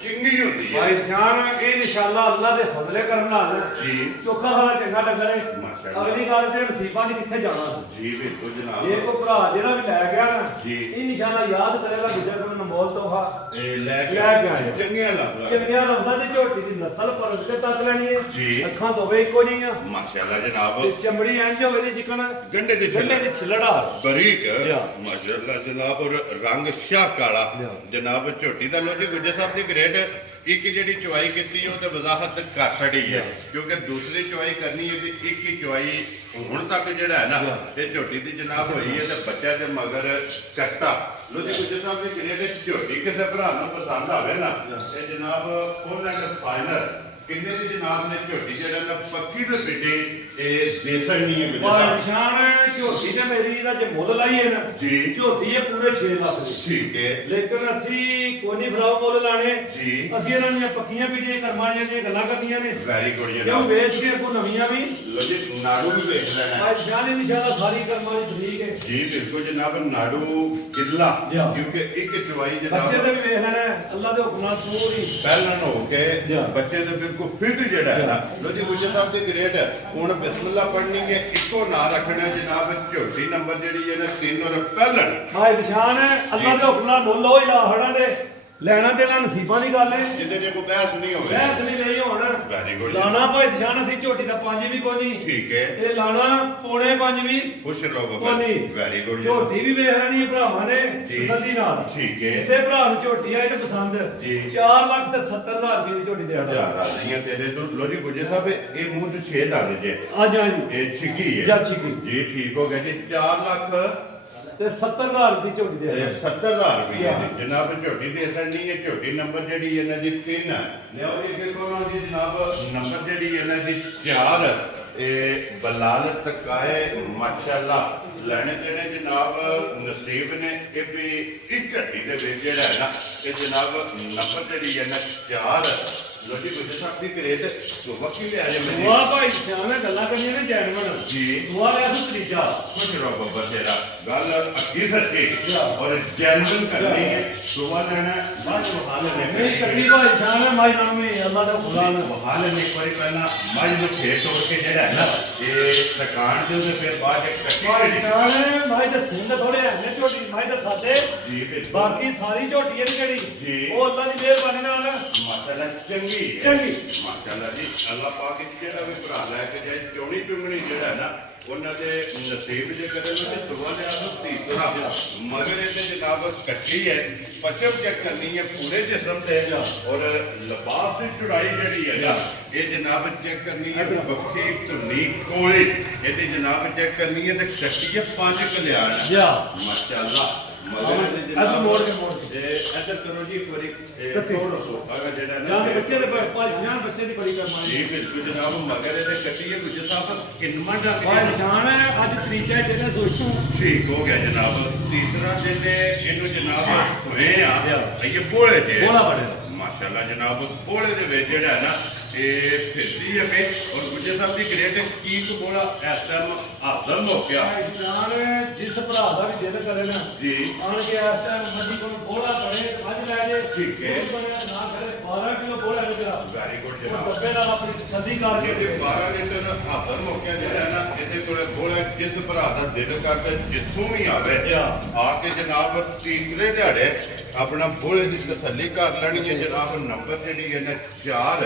ਚੰਗੀ ਹੁੰਦੀ ਹੈ। ਭਾਈ ਜਾਨ ਇਹ ਇਨਸ਼ਾਅੱਲਾ ਅੱਲਾਹ ਦੇ ਫਜ਼ਲੇ ਕਰਨ ਨਾਲ ਜੀ। ਚੋਖਾ ਹਾਲਾ ਚੰਗਾ ਡੰਗਰ ਹੈ। ਮਾਸ਼ਾਅੱਲਾ। ਅਗਲੀ ਗੱਲ ਤੇ ਨਸੀਬਾਂ ਦੀ ਕਿੱਥੇ ਜਾਣਾ ਸੀ। ਜੀ ਬਿਲਕੁਲ ਜੇ ਜਨਾਬ। ਕੋਈ ਭਰਾ ਜਿਹੜਾ ਵੀ ਲੈ ਗਿਆ ਨਾ ਜੀ। ਇਨਸ਼ਾਅੱਲਾ ਯਾਦ ਕਰੇਗਾ ਗੁਜਰ ਕੋਲ ਅਨਮੋਲ ਤੋਹਫਾ ਇਹ ਲੈ ਕੇ ਲੈ ਕੇ ਆਏ। ਚੰਗੀਆਂ ਲੱਭਦਾ ਚੰਗੀਆਂ ਲਫ਼ਜ਼ਾਂ ਦੀ ਝੋਟੀ ਦੀ ਨਸਲ ਪਰਖ ਕੇ ਤੱਕ ਲੈਣੀ ਹੈ। ਜੀ। ਅੱਖਾਂ ਦੋਵੇਂ ਇੱਕੋ ਜਿਹੀਆਂ ਮਾਸ਼ਾਅੱਲਾ ਜਨਾਬ ਤੇ ਚਮੜੀ ਇੰਜ ਹੋਵੇ ਦੀ ਜਿਕਣ ਗੰਡੇ ਦੇ ਗੰਡੇ ਦੀ ਛਿਲੜਾ। ਬਰੀਕ ਜੀ। ਮਾਸ਼ਾਅੱਲਾ ਜਨਾਬ ਔਰ ਰੰਗ ਸ਼ਾਹ ਕਾਲਾ ਜੀ। ਜਨਾਬ ਝੋਟੀ ਦਾ ਲੋ ਜੀ ਗੁੱਜਰ ਸਾਹਿਬ ਦੀ ਗ੍ਰੇਡ ਇੱਕ ਜਿਹੜੀ ਚੁਆਈ ਕੀਤੀ ਉਹ ਤੇ ਵਜ਼ਾਹਤ ਕਰ ਛੜੀ ਹੈ ਕਿਉਂਕਿ ਦੂਸਰੀ ਚੁਆਈ ਕਰਨੀ ਹੈ ਤੇ ਇੱਕ ਹੀ ਚੁਆਈ ਹੁਣ ਤੱਕ ਜਿਹੜਾ ਹੈ ਨਾ ਇਹ ਝੋਟੀ ਦੀ ਜਨਾਬ ਹੋਈ ਹੈ ਤੇ ਬੱਚਾ ਦੇ ਮਗਰ ਕੱਟਾ। ਲੋ ਜੀ ਗੁੱਜਰ ਸਾਹਿਬ ਦੀ ਗ੍ਰੇਡ ਝੋਟੀ ਕਿਸੇ ਭਰਾ ਨੂੰ ਪਸੰਦ ਆਵੇ ਨਾ ਇਹ ਜਨਾਬ ਫੁੱਲ ਐਂਡ ਫਾਈਨਲ ਕਿੰਨੇ ਦੀ ਜਨਾਬ ਨੇ ਝੋਟੀ ਜਿਹੜਾ ਨਾ ਪੱਕੀ ਦੇ ਪਿੱਟੇ ਇਹ ਦੇਸਣ ਨਹੀਂ ਹੈ ਗੁੱਜਰ ਭਾਈ ਸਾਹਿਬ। ਨਿਸ਼ਾਨ ਝੋਟੀ ਤੇ ਮੇਰੀ ਦਾ ਜੇ ਮੁੱਲ ਲਾਈਏ ਨਾ ਜੀ। ਝੋਟੀ ਹੈ ਪੂਰੇ 6 ਲੱਖ ਦੀ। ਠੀਕ ਹੈ ਲੇਕਿਨ ਅਸੀਂ ਕੋਨੀ ਫਲਾਓ ਮੁੱਲ ਲਾਣੇ ਜੀ। ਅਸੀਂ ਇਹਨਾਂ ਦੀਆਂ ਪੱਕੀਆਂ ਵੀ ਜੇ ਕਰਮਾਂ ਦੀਆਂ ਗੱਲਾਂ ਕਰਨੀਆਂ ਨੇ ਵੈਰੀ ਗੁੱਡ ਕਿਉਂ ਜਨਾਬ। ਵੇਚ ਕੇ ਕੋ ਨਵੀਆਂ ਵੀ ਲੋ ਜੀ ਨਾੜੂ ਵੀ ਵੇਖ ਲੈਣਾ ਹੈ। ਭਾਈ ਜਾਨ ਇਨਸ਼ਾਅੱਲਾ ਸਾਰੀ ਕਰਮਾਂ ਦੀ ਠੀਕ ਹੈ। ਜੀ ਬਿਲਕੁਲ ਜਨਾਬ ਨਾੜੂ ਕਿੱਲਾ ਜੀ। ਕਿਉਂਕਿ ਇੱਕ ਚਵਾਈ ਬੱਚੇ ਜਨਾਬ ਤੇ ਵੀ ਵੇਖ ਲੈਣਾ ਹੈ, ਅੱਲਾਹ ਦੇ ਹੁਕਮ ਨਾਲ ਪੂਰੀ ਪਹਿਲਾਂ ਹੋ ਕੇ ਜੀ। ਬੱਚੇ ਦੇ ਬਿਲਕੁਲ ਫਿੱਟ ਜਿਹੜਾ ਹੈ ਨਾ। ਲੋ ਜੀ ਗੁਜਰ ਸਾਹਿਬ ਦੀ ਗ੍ਰੇਡ ਹੁਣ ਬਿਸਮਿਲ੍ਲਾ ਪੜ੍ਹਨੀ ਹੈ ਇੱਕੋ ਨਾਂ ਰੱਖਣਾ ਜਨਾਬ ਝੋਟੀ ਨੰਬਰ ਜਿਹੜੀ ਹੈ ਨਾ 3 ਔਰ ਪਹਿਲਣ। ਭਾਈ ਨਿਸ਼ਾਨ ਹੈ ਅੱਲਾਹ ਦੇ ਹੁਕਮ ਨਾਲ ਮੁੱਲ ਹੋਈ ਲਾ ਹੜਾਂ ਦੇ ਲੈਣਾ ਦੇਣਾ ਨਸੀਬਾਂ ਦੀ ਗੱਲ ਹੈ। ਜਿਹਦੇ ਜੇ ਕੋਈ ਬਹਿਸ ਨਹੀਂ ਹੋਵੇ। ਬਹਿਸ ਨਹੀਂ ਰਹੀ ਹੁਣ ਵੈਰੀ ਗੁੱਡ ਲਾਣਾ ਭਾਈ ਨਿਸ਼ਾਨ ਅਸੀਂ ਝੋਟੀ ਦਾ 5 ਵੀ ਕੋਈ ਨਹੀਂ ਠੀਕ ਹੈ ਇਹ ਲਾਣਾ ਪੌਣੇ 5 ਵੀ ਖੁਸ਼ ਰਹੋ ਕੋਈ ਬਾਬਾ ਨਹੀਂ। ਵੈਰੀ ਗੁੱਡ ਝੋਟੀ ਵੀ ਵੇਖ ਲੈਣੀ ਹੈ ਭਰਾਵਾਂ ਨੇ ਜੀ। ਤਸੱਲੀ ਨਾਲ। ਠੀਕ ਹੈ ਕਿਸੇ ਭਰਾ ਨੂੰ ਝੋਟੀ ਆਏ ਤੇ ਪਸੰਦ ਜੀ। 4,70,000 ਰੁਪਏ ਦੀ ਝੋਟੀ ਦੇ ਆੜਾ ਯਾਰ ਰਾਜ਼ੀਆਂ ਤੇਰੇ ਤੋਂ। ਲੋ ਜੀ ਗੁਜਰ ਸਾਹਿਬ ਇਹ ਮੂੰਹ ਚ 6 ਦਾਣੇ ਜੇ ਅੱਜ ਹਾਂਜੀ ਇਹ ਛਿੱਕੀ ਹੈ ਜਾਂ ਛਿੱਕੀ। ਜੀ ਠੀਕ ਹੋ ਗਿਆ ਜੀ 4 ਲੱਖ ਤੇ 70,000 ਦੀ ਝੋਟੀ ਦੇ ਆੜਾ 70,000 ਰੁਪਏ ਦੀ ਜਨਾਬ ਝੋਟੀ ਦੇ ਸੜਨੀ ਹੈ। ਝੋਟੀ ਨੰਬਰ ਜਿਹੜੀ ਇਹਨਾਂ ਦੀ 3 ਹੈ। ਲਿਓ ਜੀ ਦੇਖੋ ਨਾ ਜੀ ਜਨਾਬ ਨੰਬਰ ਜਿਹੜੀ ਇਹਨਾਂ ਦੀ 4 ਇਹ ਬਲਾਲ ਤਕਾਏ ਮਾਸ਼ਾਅੱਲਾ ਲੈਣੇ ਦੇਣੇ ਜਨਾਬ ਨਸੀਬ ਨੇ ਇਹ ਵੀ ਇੱਕ ਘੱਟੀ ਦੇ ਵਿੱਚ ਜਿਹੜਾ ਹੈ ਨਾ ਇਹ ਜਨਾਬ ਨੰਬਰ ਜਿਹੜੀ ਹੈ ਨਾ 4 ਲੋ ਜੀ ਗੁਜਰ ਸਾਹਿਬ ਦੀ ਗ੍ਰੇਡ ਵਕੀ ਲਿਆ ਜੇ ਮੈਨੂੰ ਵਾਹ ਭਾਈ ਸਿਆਣੇ ਗੱਲਾਂ ਕਰਨੀਆਂ ਨੇ ਜੈਨੂਨ ਜੀ। ਦੁਆ ਲਿਆ ਤੂੰ ਤਰੀਜਾ ਖੁਸ਼ ਰਹੋ ਬਾਬਾ ਤੇਰਾ ਗੱਲ ਅੱਗੇ ਸੱਚੀ ਔਰ ਜੈਨੂਨ ਕਰਨੀ ਹੈ। ਦੁਆ ਲੈਣਾ ਬਾਅਦ ਵਹਾ ਲੈਣੇ ਨਹੀਂ ਤਕਲੀਫ ਭਾਈ ਸਿਆਣੇ ਮਾਈ ਨਾਮ ਨੇ ਅੱਲਾਹ ਦਾ ਖੁਦਾ ਨੇ ਵਹਾ ਲੈਣੇ ਇੱਕ ਵਾਰੀ ਪਹਿਲਾਂ ਮੱਝ ਨੂੰ ਖੇਤ ਤੋੜ ਕੇ ਜਿਹੜਾ ਹੈ ਨਾ ਇਹ ਦੁਕਾਨ ਦੇ ਉੱਤੇ ਫਿਰ ਬਾਅਦ ਚ ਭਾਈ ਕੱਟੀ ਸਿਆਣੇ ਮਾਈ ਦੇ ਸਿੰਘ ਥੋੜੇ ਹੈ ਨੇ ਝੋਟੀ ਮਾਈ ਦੇ ਸਾਦੇ ਜੀ ਬਿਲਕੁਲ ਬਾਕੀ ਸਾਰੀ ਝੋਟੀ ਹੈ ਜੀ। ਜਿਹੜੀ ਉਹ ਅੱਲਾਹ ਦੀ ਮਿਹਰਬਾਨੀ ਨਾਲ ਮਾਸ਼ਾਅੱਲਾ ਚੰਗੀ ਚੰਗੀ ਚੰਗੀ। ਮਾਸ਼ਾਅੱਲਾ ਜੀ ਅੱਲਾਹ ਪਾਕ ਜਿਹੜਾ ਵੀ ਭਰਾ ਲੈ ਕੇ ਜਾਏ ਚੋਣੀ ਚੁੰਗਣੀ ਜਿਹੜਾ ਨਾ ਉਹਨਾਂ ਦੇ ਨਸੀਬ ਜੇ ਕਰੇ ਨਾ ਤੇ ਦੁਆ ਲਿਆ ਤਾਂ ਤੀਸਰਾ ਮਗਰ ਇਹਦੇ ਜਨਾਬ ਕੱਟੀ ਹੈ ਪਚਮ ਚੈੱਕ ਕਰਨੀ ਹੈ ਪੂਰੇ ਜਿਸਮ ਤੇ ਔਰ ਲਿਬਾਸ ਦੀ ਚੜਾਈ ਜਿਹੜੀ ਹੈ ਨਾ ਇਹ ਜਨਾਬ ਚੈੱਕ ਕਰਨੀ ਹੈ ਬੱਖੀ ਧੁਨੀ ਕੋਲੇ ਇਹਦੀ ਜਨਾਬ ਚੈੱਕ ਕਰਨੀ ਹੈ ਤੇ ਕੱਟੀ ਹੈ 5 ਕਲਿਆਣ ਮਾਸ਼ਾਅੱਲਾ ਅੱਜ ਮੋੜ ਕੇ ਇੱਧਰ ਕਰੋ ਜੀ ਇੱਕ ਵਾਰੀ ਤੋੜੋ ਅਗਰ ਜਿਹੜਾ ਜਾਂ ਬੱਚੇ ਦੇ ਭਾਈ ਜਾਨ ਬੱਚੇ ਦੀ ਬੜੀ ਕਰਮਾਈ ਜੀ ਬਿਲਕੁਲ ਜਨਾਬ ਮਗਰ ਇਹਦੇ ਕੱਟੀ ਹੈ ਗੁਜਰ ਸਾਹਿਬ ਕਿੰਨਾ ਡੱਕ ਭਾਈ ਨਿਸ਼ਾਨ ਹੈ ਅੱਜ ਤਰੀਜਾ ਦਿਨ ਸੋਚੂ ਠੀਕ ਹੋ ਗਿਆ ਜਨਾਬ ਤੀਸਰਾ ਦਿਨ ਇਹਨੂੰ ਜਨਾਬ ਹੋਏ ਆ ਇਹ ਬੋਲੇ ਜੇ ਬੋਲਾ ਬੜੇ ਮਾਸ਼ਾਅੱਲਾ ਜਨਾਬ ਬੋਲੇ ਦੇ ਵਿੱਚ ਜਿਹੜਾ ਹੈ ਨਾ ਇਹ ਫਿਰਦੀ ਹੈ ਪੇ ਔਰ ਗੁਜਰ ਸਾਹਿਬ ਦੀ ਗ੍ਰੇਟ ਕੀ ਬੋਲਾ ਇਸ ਟਾਈਮ ਆਜ਼ਮ ਹੋ ਗਿਆ ਨਿਸ਼ਾਨ ਜਿਸ ਭਰਾ ਦਾ ਵੀ ਦਿਲ ਕਰੇ ਨਾ ਜੀ ਆਣ ਕੇ ਇਸ ਟਾਈਮ ਮੱਦੀ ਕੋਲ ਬੋਲਾ ਕਰੇ ਅੱਜ ਲੈ ਜੇ ਠੀਕ ਹੈ ਨਾ ਕਰੇ 12 ਕਿਲੋ ਬੋਲਾ ਹੈ ਤੇਰਾ ਵੈਰੀ ਗੁੱਡ ਉਹ ਜਨਾਬ ਦੱਬੇ ਨਾਲ ਆਪਣੀ ਤਸੱਲੀ ਕਰਕੇ ਇਹਦੇ 12 ਲੀਟਰ ਆਜ਼ਮ ਹੋ ਗਿਆ ਜਿਹੜਾ ਹੈ ਨਾ ਇਹਦੇ ਕੋਲੇ ਬੋਲਾ ਜਿਸ ਭਰਾ ਦਾ ਦਿਲ ਕਰਦਾ ਜਿੱਥੋਂ ਵੀ ਆਵੇ ਆ ਕੇ ਜਨਾਬ ਤੀਸਰੇ ਦਿਹਾੜੇ ਆਪਣਾ ਬੋਲੇ ਦੀ ਤਸੱਲੀ ਕਰ ਲੈਣੀ ਹੈ ਜਨਾਬ ਨੰਬਰ ਜਿਹੜੀ ਹੈ ਨਾ 4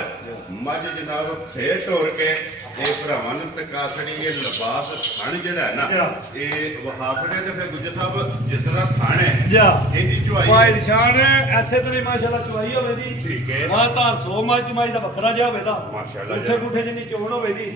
ਮੱਝ ਜਨਾਬ ਫੇਰ ਟੋਰ ਕੇ ਇਹ ਭਰਾਵਾਂ ਨੂੰ ਟਕਾ ਛੜੀ ਇਹ ਲਿਬਾਸ ਥਣ ਜਿਹੜਾ ਹੈ ਨਾ ਇਹ ਵਹਾਫੜੇ ਤੇ ਫਿਰ ਗੁਜਰ ਸਾਹਿਬ ਜਿਸ ਤਰ੍ਹਾਂ ਥਣ ਹੈ ਇਹਦੀ ਚੁਆਈ ਭਾਈ ਨਿਸ਼ਾਨ ਐਸੇ ਤਰ੍ਹਾਂ ਮਾਸ਼ਾਅੱਲਾ ਚੁਆਈ ਹੋਵੇ ਜੀ ਠੀਕ ਹੈ ਮਾਂ ਧਾਰ 100 ਮੱਝ ਚੁਆਈ ਦਾ ਵੱਖਰਾ ਜਿਹਾ ਹੋਵੇ ਦਾ ਮਾਸ਼ਾਅੱਲਾ ਉੱਥੇ ਗੁੱਠੇ ਜਿੰਨੀ ਚੋਣ ਹੋਵੇ ਜੀ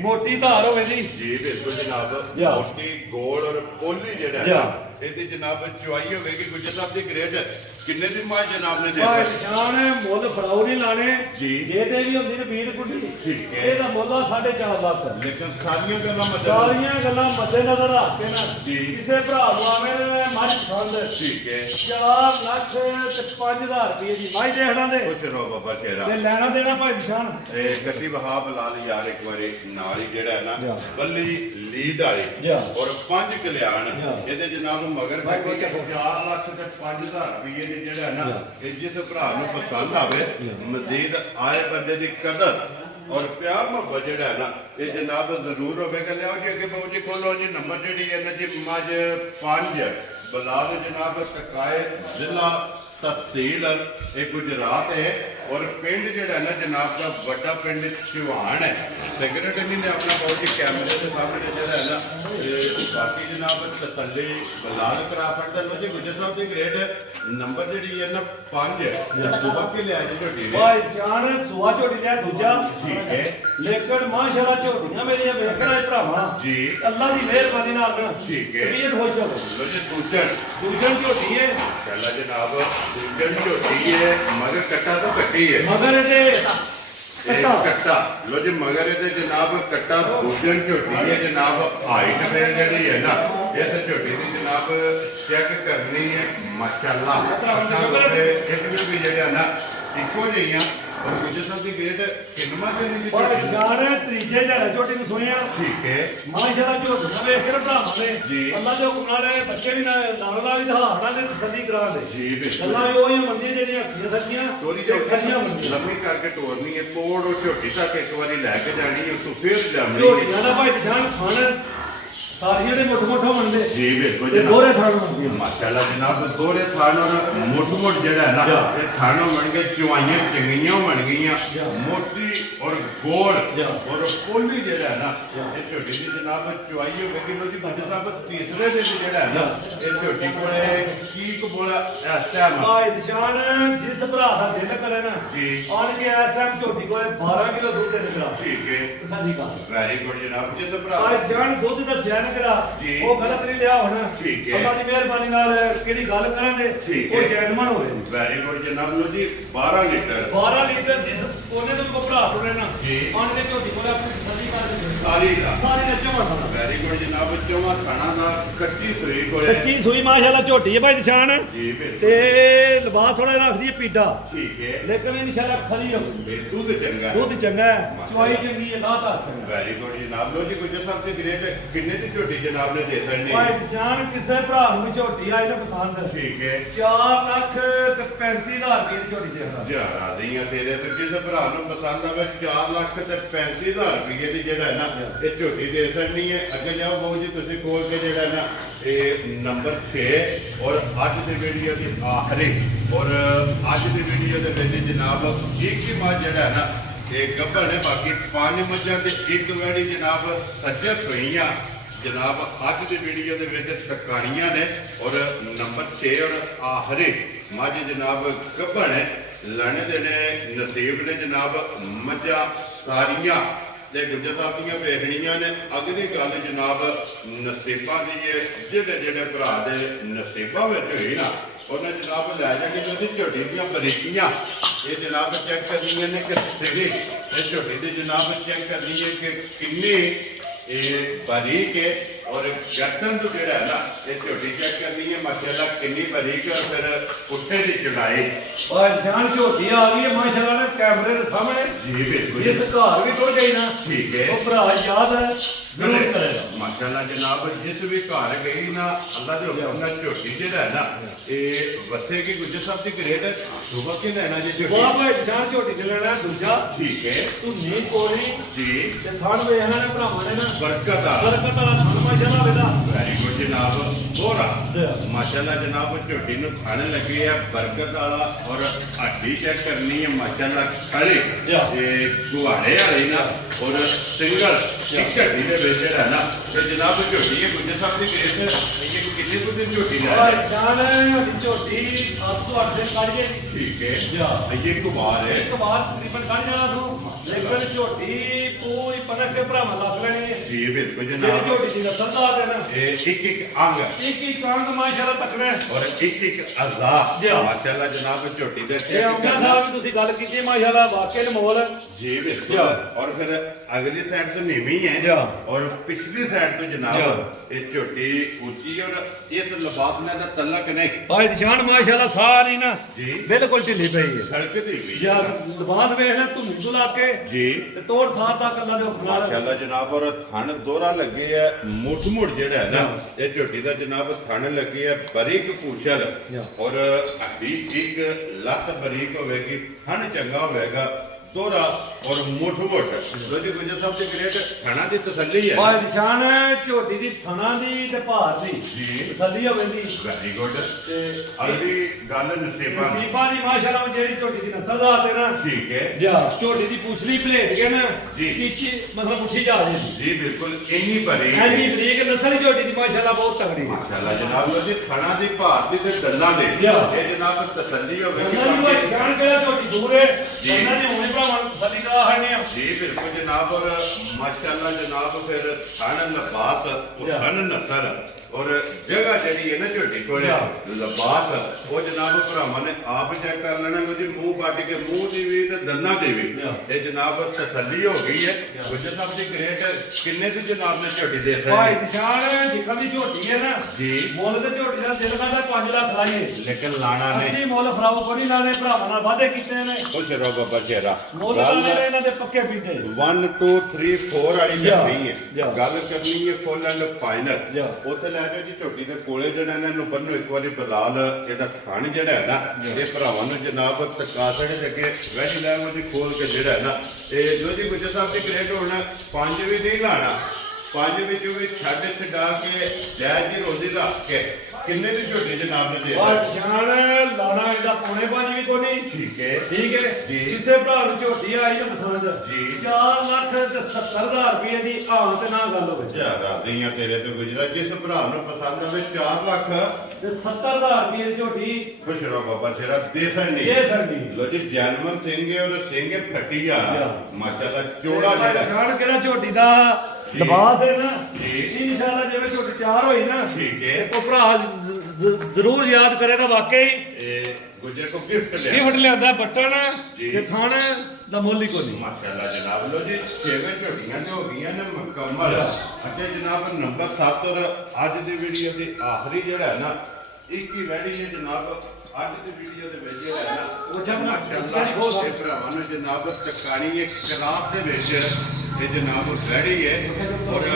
ਮੋਟੀ ਧਾਰ ਹੋਵੇ ਜੀ ਜੀ ਬਿਲਕੁਲ ਜਨਾਬ ਮੋਟੀ ਗੋਲ ਔਰ ਪੋਲੀ ਜਿਹੜਾ ਹੈ ਨਾ ਇਹਦੀ ਜਨਾਬ ਚੁਆਈ ਹੋਵੇਗੀ ਗੁਜਰ ਸਾਹਿਬ ਦੀ ਗ੍ਰੇਡ ਕਿੰਨੇ ਦੀ ਮਾਂ ਜਨਾਬ ਨੇ ਦੇ ਭਾਈ ਨਿਸ਼ਾਨ ਮੁੱਲ ਫੜਾਉ ਨਹੀਂ ਲਾਣੇ ਜੀ ਜੇ ਤੇ ਵੀ ਹੁੰਦੀ ਨੇ ਵੀਰ ਕੁੱਢੀ ਠੀਕ ਹੈ ਇਹਦਾ ਮੁੱਲ ਆ 4.5 ਲੱਖ ਲੇਕਿਨ ਸਾਰੀਆਂ ਗੱਲਾਂ ਸਾਰੀਆਂ ਗੱਲਾਂ ਮੱਦੇ ਨਜ਼ਰ ਰੱਖ ਕੇ ਨਾ ਜੀ ਕਿਸੇ ਭਰਾ ਨੂੰ ਆਵੇਂ ਮੱਝ ਪਸੰਦ ਠੀਕ ਹੈ 4 ਲੱਖ ਤੇ 5000 ਰੁਪਏ ਦੀ ਮੱਝ ਦੇਖਣਾ ਦੇ ਖੁਸ਼ ਰਹੋ ਬਾਬਾ ਤੇਰਾ ਤੇ ਲੈਣਾ ਦੇਣਾ ਭਾਈ ਨਿਸ਼ਾਨ ਇਹ ਗੱਡੀ ਵਹਾਬ ਲਾ ਲਈ ਯਾਰ ਇੱਕ ਵਾਰੀ ਨਾਲ ਹੀ ਜਿਹੜਾ ਹੈ ਨਾ ਬੱਲੀ ਲੀਡ ਵਾਲੀ ਔਰ 5 ਕਲਿਆਣ ਇਹਦੇ ਜਨਾਬ ਨੂੰ ਮਗਰ ਕੱਢੀ 4 ਲੱਖ ਤੇ 5000 ਰੁਪਏ ਦੇ ਜਿਹੜਾ ਹੈ ਨਾ ਇਹ ਜਿਸ ਭਰਾ ਨੂੰ ਪਸੰਦ ਆਵੇ ਮਜ਼ੀਦ ਆਏ ਬੰਦੇ ਦੀ ਕਦਰ ਔਰ ਪਿਆਰ ਮੁਹੱਬਤ ਜਿਹੜਾ ਹੈ ਨਾ ਇਹ ਜਨਾਬ ਜ਼ਰੂਰ ਹੋਵੇਗਾ ਲਿਆਓ ਜੀ ਅੱਗੇ ਬਾਬੂ ਜੀ ਖੋਲੋ ਜੀ ਨੰਬਰ ਜਿਹੜੀ ਹੈ ਨਾ ਜੀ ਮੱਝ 5 ਬਲਾਦ ਜਨਾਬ ਟਕਾਏ ਜ਼ਿਲ੍ਹਾ ਤਹਿਸੀਲ ਇਹ ਗੁਜਰਾਤ ਹੈ ਔਰ ਪਿੰਡ ਜਿਹੜਾ ਨਾ ਜਨਾਬ ਦਾ ਵੱਡਾ ਪਿੰਡ ਚੌਹਾਨ ਹੈ ਸੈਕਟਰੀ ਨੇ ਆਪਣਾ ਬਹੁਤ ਹੀ ਕੈਮਰੇ ਦੇ ਸਾਹਮਣੇ ਜਿਹੜਾ ਹੈ ਨਾ ਬਾਕੀ ਜਨਾਬ ਤਸੱਲੀ ਬਲਾਦ ਕਰਾ ਸਕਦਾ ਲੋ ਜੀ ਗੁਜਰ ਸਾਹਿਬ ਦੀ ਗ੍ਰੇਡ ਨੰਬਰ ਜਿਹੜੀ ਹੈ ਨਾ 5 ਸੁਬਾ ਕੇ ਲਿਆ ਜੀ ਝੋਟੀ ਨੇ ਭਾਈ ਜਾਨ ਸੁਆ ਝੋਟੀ ਲਿਆ ਦੂਜਾ ਠੀਕ ਹੈ ਲੇਕਿਨ ਮਾਸ਼ਾਅੱਲਾ ਝੋਟੀਆਂ ਮੇਰੀਆਂ ਵੇਖਣਾ ਭਰਾਵਾ ਜੀ ਅੱਲਾ ਦੀ ਮਿਹਰਬਾਨੀ ਨਾਲ ਨਾ ਠੀਕ ਹੈ ਇਹ ਖੁਸ਼ ਹੋ ਲੋ ਜੀ ਦੂਜਾ ਝੋਟੀ ਹੈ ਚੱਲਾ ਜਨਾਬ ਦੂਜਾ ਝੋਟੀ ਹੈ ਮਗਰ ਕੱਟਾ ਤਾਂ ਕੱਟੀ ਹੈ ਮਗਰ ਇਹਦੇ ਇਹ ਕੱਟਾ ਲੋ ਜੀ ਮਗਰ ਇਹਦੇ ਜਨਾਬ ਕੱਟਾ ਦੂਜਨ ਝੋਟੀ ਹੈ ਜਨਾਬ ਹਾਈਟ ਤੇ ਜਿਹੜੀ ਹੈ ਨਾ ਇਹ ਤੇ ਝੋਟੀ ਦੀ ਜਨਾਬ ਚੈੱਕ ਕਰਨੀ ਹੈ ਮਾਸ਼ਾਅੱਲਾ ਇੱਕ ਵੀ ਜਿਹੜਾ ਨਾ ਇੱਕੋ ਜਿਹੀਆਂ ਔਰ ਗੁਜਰ ਸਾਹਿਬ ਦੀ ਗ੍ਰੇਡ ਕਿੰਨਾ ਤੇ ਨਹੀਂ ਪਰ ਝੋਟੀ ਜਾਨ ਤੀਜੇ ਜੜਾ ਝੋਟੀ ਨੂੰ ਸੁਣਿਆ ਠੀਕ ਹੈ ਮਾਸ਼ਾਅੱਲਾ ਝੋਟੀਆਂ ਵੇਖ ਕੇ ਭਰਾਵਾਂ ਜੀ। ਨੇ ਅੱਲਾ ਦੇ ਹੁਕਮ ਨਾਲ ਬੱਚੇ ਵੀ ਨਾਲ ਲਾ ਵੀ ਦਹਾਣਾ ਦੇ ਤਸੱਲੀ ਕਰਾ ਦੇ ਜੀ ਬਿਲਕੁਲ ਅੱਲਾ ਉਹ ਹੀ ਮੰਦੀ ਜਿਹੜੀਆਂ ਅੱਖੀਆਂ ਸੱਚੀਆਂ ਥੋੜੀ ਤੇ ਖੱਜੀਆਂ ਹੁੰਦੀਆਂ ਲੰਮੀ ਕਰਕੇ ਤੋੜਨੀ ਹੈ ਤੋੜ ਉਹ ਝੋਟੀ ਤੱਕ ਇੱਕ ਵਾਰੀ ਲੈ ਕੇ ਜਾਣੀ ਹੈ ਉਸ ਫੇਰ ਜਾਣੀ ਝੋਟੀਆਂ ਦਾ ਭਾਈ ਜਾਨ ਖਾਣ ਸਾਰੀਆਂ ਦੇ ਮੁੱਠ ਮੁੱਠ ਬਣਦੇ ਜੀ ਬਿਲਕੁਲ ਤੇ ਜਨਾਬ ਦੋਰੇ ਖਾਣ ਹੁੰਦੀਆਂ ਮਾਸ਼ਾਅੱਲਾ ਜਨਾਬ ਦੋਰੇ ਥਾਣੋਂ ਮੋਟ ਜਿਹੜਾ ਹੈ ਨਾ ਇਹ ਥਾਣੋਂ ਬਣ ਕੇ ਚੁਆਈਆਂ ਚੰਗੀਆਂ ਬਣ ਗਈਆਂ ਮੋਟੀ ਔਰ ਗੋਲ ਔਰ ਪੋਲੀ ਜਿਹੜਾ ਹੈ ਨਾ ਇਹ ਝੋਟੀ ਦੀ ਜਨਾਬ ਚੁਆਈ ਹੋ ਗਈ ਲੋ ਜੀ ਬੱਚੇ ਸਾਹਿਬ ਤੀਸਰੇ ਦਿਨ ਜਿਹੜਾ ਹੈ ਨਾ ਇਹ ਝੋਟੀ ਕੋਲੇ ਕੀ ਬੋਲਾ ਇਸ ਟਾਈਮ ਭਾਈ ਨਿਸ਼ਾਨ ਜਿਸ ਭਰਾ ਦਾ ਦਿਲ ਕਰੇ ਨਾ ਜੀ ਆਣ ਕੇ ਇਸ ਟਾਈਮ ਝੋਟੀ ਕੋਲੇ 12 ਕਿਲੋ ਦੁੱਧ ਦੇ ਨਿਕਲਾ ਠੀਕ ਹੈ ਤਸੱਲੀ ਕਰ ਵੈਰੀ ਗੁੱਡ ਜਨਾਬ ਜਿਸ ਭਰਾ ਭਾਈ ਜਾਨ ਦੁੱਧ ਦੱਸਿਆ ਨਾ ਕਰਾ ਜੀ। ਉਹ ਗਲਤ ਨਹੀਂ ਲਿਆ ਹੋਣਾ ਠੀਕ ਹੈ। ਅੱਲਾ ਦੀ ਮਿਹਰਬਾਨੀ ਨਾਲ ਕਿਹੜੀ ਗੱਲ ਕਰਾਂਗੇ ਠੀਕ ਉਹ ਹੈ। ਜੈਨਮਨ ਹੋਵੇ ਵੈਰੀ ਗੁੱਡ ਜਨਾਬ ਲੋ ਜੀ 12 ਲੀਟਰ 12 ਲੀਟਰ ਜਿਸ ਉਹਨੇ ਤੋਂ ਕੋ ਭਰਾ ਟੁਰੇ ਨਾ ਜੀ। ਆਣ ਕੇ ਝੋਟੀ ਕੋਲੇ ਆਪਣੀ ਤਸੱਲੀ ਕਰ ਦੇ ਸਾਰੀ ਦਾ ਸਾਰੀ ਰੱਜੋ ਮਾਰਨਾ ਵੈਰੀ ਗੁੱਡ ਜਨਾਬ ਚੋਵਾ ਖਾਣਾ ਦਾ ਕੱਚੀ ਸੂਈ ਕੋਲੇ ਸੱਚੀ ਸੂਈ ਮਾਸ਼ਾਅੱਲਾ ਝੋਟੀ ਹੈ ਭਾਈ ਨਿਸ਼ਾਨ ਜੀ ਬਿਲਕੁਲ ਤੇ ਲਿਬਾਸ ਥੋੜਾ ਰੱਖਦੀ ਹੈ ਪੀਡਾ ਠੀਕ ਹੈ ਲੇਕਿਨ ਇਨਸ਼ਾਅੱਲਾ ਖਰੀ ਹੋ ਇਹ ਦੁੱਧ ਚੰਗਾ ਦੁੱਧ ਚੰਗਾ ਹੈ ਚੁਆਈ ਚੰਗੀ ਹੈ ਲਾਤਾ ਵੈਰੀ ਗੁੱਡ ਜਨਾਬ ਲੋ ਜੀ ਗੁਜਰ ਸਾਹਿਬ ਦੀ ਗ੍ਰੇਡ ਕਿੰਨੇ ਦੀ ਝੋਟੀ ਜਨਾਬ ਨੇ ਦੇ ਸਕਣੀ ਭਾਈ ਨਿਸ਼ਾਨ ਕਿਸੇ ਭਰਾ ਨੂੰ ਵੀ ਝੋਟੀ ਆਈ ਨਾ ਪਸੰਦ ਠੀਕ ਹੈ 4 ਲੱਖ ਤੇ 35,000 ਰੁਪਏ ਦੀ ਝੋਟੀ ਦੇਖਦਾ ਜਿਆਦਾ ਦੀਆਂ ਤੇਰੇ ਤੇ ਕਿਸੇ ਭਰਾ ਨੂੰ ਪਸੰਦ ਆਵੇ 4 ਲੱਖ ਤੇ 35,000 ਰੁਪਏ ਦੀ ਜਿਹੜਾ ਹੈ ਨਾ ਇਹ ਝੋਟੀ ਦੇ ਸਕਣੀ ਹੈ ਅੱਗੇ ਲਿਆਓ ਬਾਊ ਜੀ ਤੁਸੀਂ ਖੋਲ ਕੇ ਜਿਹੜਾ ਨਾ ਇਹ ਨੰਬਰ 6 ਔਰ ਅੱਜ ਦੀ ਵੀਡੀਓ ਦੀ ਆਖਰੀ ਔਰ ਅੱਜ ਦੀ ਵੀਡੀਓ ਦੇ ਵਿੱਚ ਜਨਾਬ ਇੱਕ ਹੀ ਮੱਝ ਜਿਹੜਾ ਹੈ ਨਾ ਇਹ ਗੱਭਣ ਹੈ, ਬਾਕੀ 5 ਮੱਝਾਂ ਤੇ ਇੱਕ ਵੈੜੀ ਜਨਾਬ ਸੱਜਰ ਹੋਈਆਂ ਜਨਾਬ ਅੱਜ ਦੀ ਵੀਡੀਓ ਦੇ ਵਿੱਚ ਟਕਾਣੀਆਂ ਨੇ ਔਰ ਨੰਬਰ 6 ਔਰ ਆਖਰੀ ਮੱਝ ਜਨਾਬ ਗੱਭਣ ਹੈ ਲੈਣੇ ਦੇ ਨੇ ਨਸੀਬ ਨੇ ਜਨਾਬ ਮੱਝਾਂ ਸਾਰੀਆਂ ਤੇ ਗੁੱਜਰ ਸਾਹਿਬ ਦੀਆਂ ਵੇਖਣੀਆਂ ਨੇ। ਅਗਲੀ ਗੱਲ ਜਨਾਬ ਨਸੀਬਾਂ ਦੀ ਜਿਹੜੇ ਭਰਾ ਦੇ ਨਸੀਬਾਂ ਵਿੱਚ ਹੋਈ ਨਾ ਉਹਨੇ ਜਨਾਬ ਲੈ ਜਾਣੀ ਉਹਦੀ ਝੋਟੀ ਦੀਆਂ ਬਰੀਕੀਆਂ ਇਹ ਜਨਾਬ ਚੈੱਕ ਕਰਨੀਆਂ ਨੇ ਕਿ ਸਿਰੇ ਇਹ ਝੋਟੀ ਦੀ ਜਨਾਬ ਚੈੱਕ ਕਰਨੀ ਹੈ ਕਿ ਕਿੰਨੀ ਇਹ ਬਾਰੀਕ ਹੈ ਔਰ ਗਰਦਨ ਤੋਂ ਜਿਹੜਾ ਹੈ ਨਾ ਇਹ ਝੋਟੀ ਚੈੱਕ ਕਰਨੀ ਹੈ ਮਾਸ਼ਾਅੱਲਾ ਕਿੰਨੀ ਬਾਰੀਕ ਹੈ ਔਰ ਫਿਰ ਪੁੱਠੇ ਦੀ ਚੜਾਈ ਔਰ ਜਾਨ ਝੋਟੀ ਆ ਗਈ ਹੈ ਮਾਸ਼ਾਅੱਲਾ ਨੇ ਕੈਮਰੇ ਦੇ ਸਾਹਮਣੇ ਜੀ ਬਿਲਕੁਲ ਇਸ ਘਰ ਵੀ ਟੁੱਟ ਗਈ ਨਾ ਠੀਕ ਹੈ ਉਹ ਭਰਾ ਯਾਦ ਹੈ ਜ਼ਰੂਰ ਕਰੇਗਾ ਮਾਸ਼ਾਅੱਲਾ ਜਨਾਬ ਜਿਸ ਵੀ ਘਰ ਗਈ ਨਾ ਅੱਲਾ ਦੇ ਹੁਕਮ ਨਾਲ ਝੋਟੀ ਜਿਹੜਾ ਹੈ ਨਾ ਇਹ ਵਸੇ ਕੀ ਗੁੱਜਰ ਸਾਹਿਬ ਦੀ ਗ੍ਰੇਡ ਸੁਬਾ ਕੇ ਲੈਣਾ ਜੀ ਝੋਟੀ ਵਾਹ ਭਾਈ ਜਾਨ ਝੋਟੀ ਚ ਲੈਣਾ ਦੂਜਾ ਠੀਕ ਹੈ ਤੂੰ ਨੀ ਕੋਲੀ ਜੀ ਤੇ ਥਣ ਵੇ ਇਹਨਾਂ ਨੇ ਭਰਾਵਾਂ ਨੇ ਨਾ ਬਰਕਤ ਆ ਬਰਕਤ ਵਾਲਾ ਥਣ ਮਾਸ਼ਾਅੱਲਾ ਵੇਦਾ ਵੈਰੀ ਗੁੱਡ ਜਨਾਬ ਹੋਰਾ ਮਾਸ਼ਾਅੱਲਾ ਜਨਾਬ ਝੋਟੀ ਨੂੰ ਖਾਣ ਲੱਗੀ ਹੈ ਬਰਕਤ ਵਾਲਾ ਔਰ ਹੱਡੀ ਚੈੱਕ ਕਰਨੀ ਹੈ ਮਾਸ਼ਾਅੱਲਾ ਖੜੀ ਤੇ ਗੁਹਾੜੇ ਵਾਲੀ ਨਾ ਔਰ ਸਿੰਗਲ ਇੱਕ ਹੱਡੀ ਦੇ ਵਿੱਚ ਜਿਹੜਾ ਨਾ ਤੇ ਜਨਾਬ ਝੋਟੀ ਹੈ ਗੁੱਜਰ ਸਾਹਿਬ ਦੀ ਗ੍ਰੇਡ ਇਹ ਕਿੰਨੀ ਕੁ ਦਿਨ ਝੋਟੀ ਲੈ ਔਰ ਜਾਨ ਝੋਟੀ 7 ਤੋਂ 8 ਦਿਨ ਕੱਢ ਗਈ ਠੀਕ ਹੈ ਜਾ ਇਹ ਕੁਮਾਰ ਹੈ ਇੱਕ ਵਾਰ ਤਕਰੀਬਨ ਕੱਢ ਜਾਣਾ ਤੂੰ ਲੇਕਿਨ ਝੋਟੀ ਪੂਰੀ ਪਨਖ ਕੇ ਭਰਾਵਾਂ ਲੱਗ ਲੈਣੀ ਹੈ ਜੀ ਬਿਲਕੁਲ ਜਿਹੜੀ ਜਨਾਬ ਝੋਟੀ ਦੀ ਨਸਲ ਦਾ ਦੇਣਾ ਇਹ ਇੱਕ ਅੰਗ ਇੱਕ ਇੱਕ ਕਾਂਗ ਮਾਸ਼ਾਅੱਲਾ ਤਕੜਾ ਔਰ ਇੱਕ ਅਜ਼ਾ ਜੀ। ਮਾਸ਼ਾਅੱਲਾ ਜਨਾਬ ਝੋਟੀ ਦੇ ਇਹ ਚੈੱਕ ਆਉਂਦਾ ਕਰਨਾ ਸਾਹਿਬ ਤੁਸੀਂ ਗੱਲ ਕੀਤੀ ਮਾਸ਼ਾਅੱਲਾ ਵਾਕਈ ਅਨਮੋਲ ਜੀ ਬਿਲਕੁਲ ਜੀ। ਔਰ ਫਿਰ ਅਗਲੀ ਸਾਈਡ ਤੋਂ ਨੀਵੀਂ ਹੈ ਜੀ। ਔਰ ਪਿਛਲੀ ਸਾਈਡ ਤੋਂ ਜਨਾਬ ਇਹ ਝੋਟੀ ਉੱਚੀ ਔਰ ਇਸ ਲਿਬਾਸ ਨਾਲ ਦਾ ਤਲਕ ਨਹੀਂ ਭਾਈ ਨਿਸ਼ਾਨ ਮਾਸ਼ਾਅੱਲਾ ਸਾਰੀ ਨਾ ਜੀ। ਬਿਲਕੁਲ ਢਿੱਲੀ ਪਈ ਹੈ ਸੜਕਦੀ ਵੀ ਯਾਰ ਲਬਾਸ ਵੇਖ ਲੈ ਤੂੰ ਮੁੱਦੂ ਲਾ ਕੇ ਜੀ ਤੇ ਤੋੜ ਸਾਰ ਤੱਕ ਅੱਲਾ ਦੇ ਹੁਕਮ ਨਾਲ ਮਾਸ਼ਾਅੱਲਾ ਜਨਾਬ ਔਰ ਥਣ ਦੋਰਾ ਲੱਗੇ ਹੈ ਮੁੜ ਜਿਹੜਾ ਹੈ ਨਾ ਇਹ ਝੋਟੀ ਦਾ ਜਨਾਬ ਥਣ ਲੱਗੀ ਹੈ ਬਰੀਕ ਪੂਛਲ ਔਰ ਹੱਡੀ ਇੱਕ ਲੱਤ ਬਰੀਕ ਹੋਵੇਗੀ ਥਣ ਚੰਗਾ ਹੋਵੇਗਾ ਦੋਰਾ ਔਰ ਮੁੱਠ ਲੋਜੀ ਗੁਜਰ ਸਾਹਿਬ ਦੇ ਗ੍ਰੇਟ ਥਣਾ ਦੀ ਤਸੱਲੀ ਹੈ ਭਾਈ ਨਿਸ਼ਾਨ ਝੋਟੀ ਦੀ ਥਣਾ ਦੀ ਤੇ ਭਾਰ ਦੀ ਜੀ। ਤਸੱਲੀ ਹੋਵੇਗੀ ਵੈਰੀ ਗੁੱਡ ਤੇ ਅਗਲੀ ਗੱਲ ਨਸੀਬਾਂ ਦੀ। ਨਸੀਬਾਂ ਦੀ ਮਾਸ਼ਾਅੱਲਾ ਜਿਹੜੀ ਝੋਟੀ ਦੀ ਨਸਲ ਦਾ ਤੇ ਨਾ ਠੀਕ ਹੈ ਜਾ ਝੋਟੀ ਦੀ ਪੁਛਲੀ ਭਲੇਟ ਕੇ ਨਾ ਜੀ। ਪਿੱਛੇ ਮਤਲਬ ਉੱਠੀ ਜਾ ਰਹੀ ਸੀ ਜੀ ਬਿਲਕੁਲ ਇੰਨੀ ਬਰੀ ਐਨੀ ਬਰੀਕ ਨਸਲ ਝੋਟੀ ਦੀ ਮਾਸ਼ਾਅੱਲਾ ਬਹੁਤ ਤਗੜੀ ਹੈ ਮਾਸ਼ਾਅੱਲਾ ਜਨਾਬ ਲੋਜੀ ਥਣਾ ਦੀ ਭਾਰ ਦੀ ਤੇ ਦੰਦਾਂ ਦੇ ਜੀ। ਇਹ ਜਨਾਬ ਤਸੱਲੀ ਹੋਵੇਗੀ ਉਹਨਾਂ ਦੀ ਬਾਕੀ- ਜਾਣ ਕੇ ਝੋਟੀ ਦੂਰ ਹੈ ਜੀ। ਉਹਨਾਂ ਨੇ ਹੋਣੇ ਭਰਾਵਾਂ ਨੂੰ ਤਸੱਲੀ ਦਾ ਹੈ ਨੇ ਜੀ ਬਿਲਕੁਲ ਜਨਾਬ ਔਰ ਮਾਸ਼ਾਅੱਲਾ ਜਨਾਬ ਫਿਰ ਥਣ ਲਬਾਸ ਉਹ ਜੀ। ਥਣ ਨਸਲ ਔਰ ਜਗ੍ਹਾ ਜਿਹੜੀ ਹੈ ਨਾ ਝੋਟੀ ਕੋਲੇ ਲਬਾਸ ਉਹ ਜਨਾਬ ਭਰਾਵਾਂ ਨੇ ਆਪ ਚੈੱਕ ਕਰ ਲੈਣਾ ਕਿ ਮੂੰਹ ਕੱਢ ਕੇ ਮੂੰਹ ਦੀ ਵੀ ਤੇ ਦੰਦਾਂ ਦੀ ਵੀ ਇਹ ਜਨਾਬ ਤਸੱਲੀ ਹੋ ਗਈ ਹੈ ਗੁੱਜਰ ਸਾਹਿਬ ਦੀ ਗ੍ਰੇਟ ਕਿੰਨੇ ਦੀ ਜਨਾਬ ਨੇ ਝੋਟੀ ਦੇ ਭਾਈ ਸਕਦੀ ਨਿਸ਼ਾਨ ਜਿੱਕਾ ਦੀ ਝੋਟੀ ਹੈ ਨਾ ਜੀ ਮੁੱਲ ਤੇ ਝੋਟੀ ਦਾ ਦਿਲ ਕਰਦਾ 5 ਲੱਖ ਲਾਈਏ ਲੇਕਿਨ ਲਾਣਾ ਨਹੀਂ ਅਸੀਂ ਮੁੱਲ ਫਰਾਉ ਕੋਈ ਲਾਣੇ ਭਰਾਵਾਂ ਨਾਲ ਵਾਅਦੇ ਕੀਤੇ ਨੇ ਖੁਸ਼ ਰਹੋ ਬਾਬਾ ਸ਼ੇਰਾ ਮੁੱਲ ਲਾਣੇ ਨੇ ਇਹਨਾਂ ਦੇ ਪੱਕੇ ਪੀਤੇ 1 2 3 4 ਵਾਲੀ ਜਾ, ਕਰਨੀ ਹੈ ਜਾ। ਗੱਲ ਕਰਨੀ ਹੈ ਫੁੱਲ ਐਂਡ ਫਾਈਨਲ ਜਾ। ਉੱਥੇ ਲੈ ਜਾਓ ਜੀ ਝੋਟੀ ਦੇ ਕੋਲੇ ਜਿਹੜਾ ਇਹਨਾਂ ਨੂੰ ਬੰਨੋ ਇੱਕ ਵਾਰੀ ਬਲਾਲ ਇਹਦਾ ਥਣ ਜਿਹੜਾ ਹੈ ਨਾ ਇਹ ਭਰਾਵਾਂ ਨੂੰ ਜਨਾਬ ਤਕਾਸੜੇ ਦੇ ਅੱਗੇ ਵੈਜੀ ਲੈ ਉਹਦੀ ਖੋਲ ਕੇ ਜਿਹੜਾ ਹੈ ਨਾ ਇਹ ਜੋ ਜੀ ਗੁੱਜਰ ਸਾਹਿਬ ਦੀ ਗ੍ਰੇਡ ਹੋਣਾ 5 ਵੀ ਨਹੀਂ ਲਾਣਾ 5 ਵਿੱਚੋਂ ਵੀ ਛੱਡ ਛਡਾ ਕੇ ਜਾਇਜ਼ ਦੀ ਰੋਜ਼ੀ ਰੱਖ ਕੇ ਕਿੰਨੇ ਦੀ ਝੋਟੀ ਜਨਾਬ ਨੇ ਦੇ ਔਰ ਦਿੱਤੀ? ਜਾਨ ਲਾਣਾ ਇਹਦਾ ਪੌਣੇ 5 ਵੀ ਕੋਈ ਨਹੀਂ ਠੀਕ ਹੈ ਠੀਕ ਹੈ ਜੀ। ਕਿਸੇ ਭਰਾ ਨੂੰ ਝੋਟੀ ਆਈ ਤਾਂ ਪਸੰਦ ਜੀ। 4 ਲੱਖ ਤੇ 70,000 ਰੁਪਏ ਦੀ ਆਂ ਤੇ ਨਾ ਗੱਲ ਹੋਵੇ ਯਾਰ ਦੀਆਂ ਤੇਰੇ ਤੇ ਗੁਜਰਾ ਜਿਸ ਭਰਾ ਨੂੰ ਪਸੰਦ ਆਵੇ 4 ਲੱਖ ਤੇ 70,000 ਰੁਪਏ ਦੀ ਝੋਟੀ ਖੁਸ਼ ਰਹੋ ਬਾਬਾ ਸ਼ੇਰਾ ਦੇਸਣ ਨਹੀਂ ਇਹ ਸਰਦੀ ਲੋ ਜੀ ਜਨਮਨ ਸਿੰਘ ਹੈ ਔਰ ਸਿੰਘ ਹੈ ਫੱਟੀ ਆ ਜਾ। ਮਾਸ਼ਾਅੱਲਾ ਚੋੜਾ ਜਿਹੜਾ ਜਾਨ ਕਿਹੜਾ ਝੋਟੀ ਦਾ ਲਿਬਾਸ ਹੈ ਨਾ ਜੀ। ਇਹ ਇਨਸ਼ਾਅੱਲਾ ਜਿਵੇਂ ਝੋਟੀ ਤਿਆਰ ਹੋਈ ਨਾ ਠੀਕ ਹੈ ਕੋ ਭਰਾ ਜ਼ਰੂਰ ਯਾਦ ਕਰੇਗਾ ਵਾਕਈ ਇਹ ਗੁਜਰ ਕੋ ਗਿਫਟ ਲਿਆ ਗਿਫਟ ਲਿਆਂਦਾ ਬਟਨ ਜੀ। ਤੇ ਥਾਣ ਦਾ ਮੁੱਲ ਹੀ ਕੋਈ ਨਹੀਂ ਮਾਸ਼ਾਅੱਲਾ ਜਨਾਬ ਲੋ ਜੀ ਛੇਵੇਂ ਝੋਟੀਆਂ ਤੇ ਹੋ ਗਈਆਂ ਨੇ ਮੁਕੰਮਲ ਅੱਛਾ ਜਨਾਬ ਨੰਬਰ 7 ਔਰ ਅੱਜ ਦੀ ਵੀਡੀਓ ਦੀ ਆਖਰੀ ਜਿਹੜਾ ਹੈ ਨਾ ਇੱਕ ਹੀ ਵੈਡੀ ਹੈ ਜਨਾਬ ਅੱਜ ਦੀ ਵੀਡੀਓ ਦੇ ਵਿੱਚ ਜਿਹੜਾ ਹੈ ਨਾ ਉਹ ਜਦ ਮਾਸ਼ਾਅੱਲਾ ਇਹ ਭਰਾਵਾਂ ਨੂੰ ਜਨਾਬ ਤਕਾਣੀ ਇੱਕ ਕਰਾਸ ਦੇ ਵਿੱਚ ਇਹ ਜਨਾਬ ਵੈੜੀ ਹੈ ਔਰ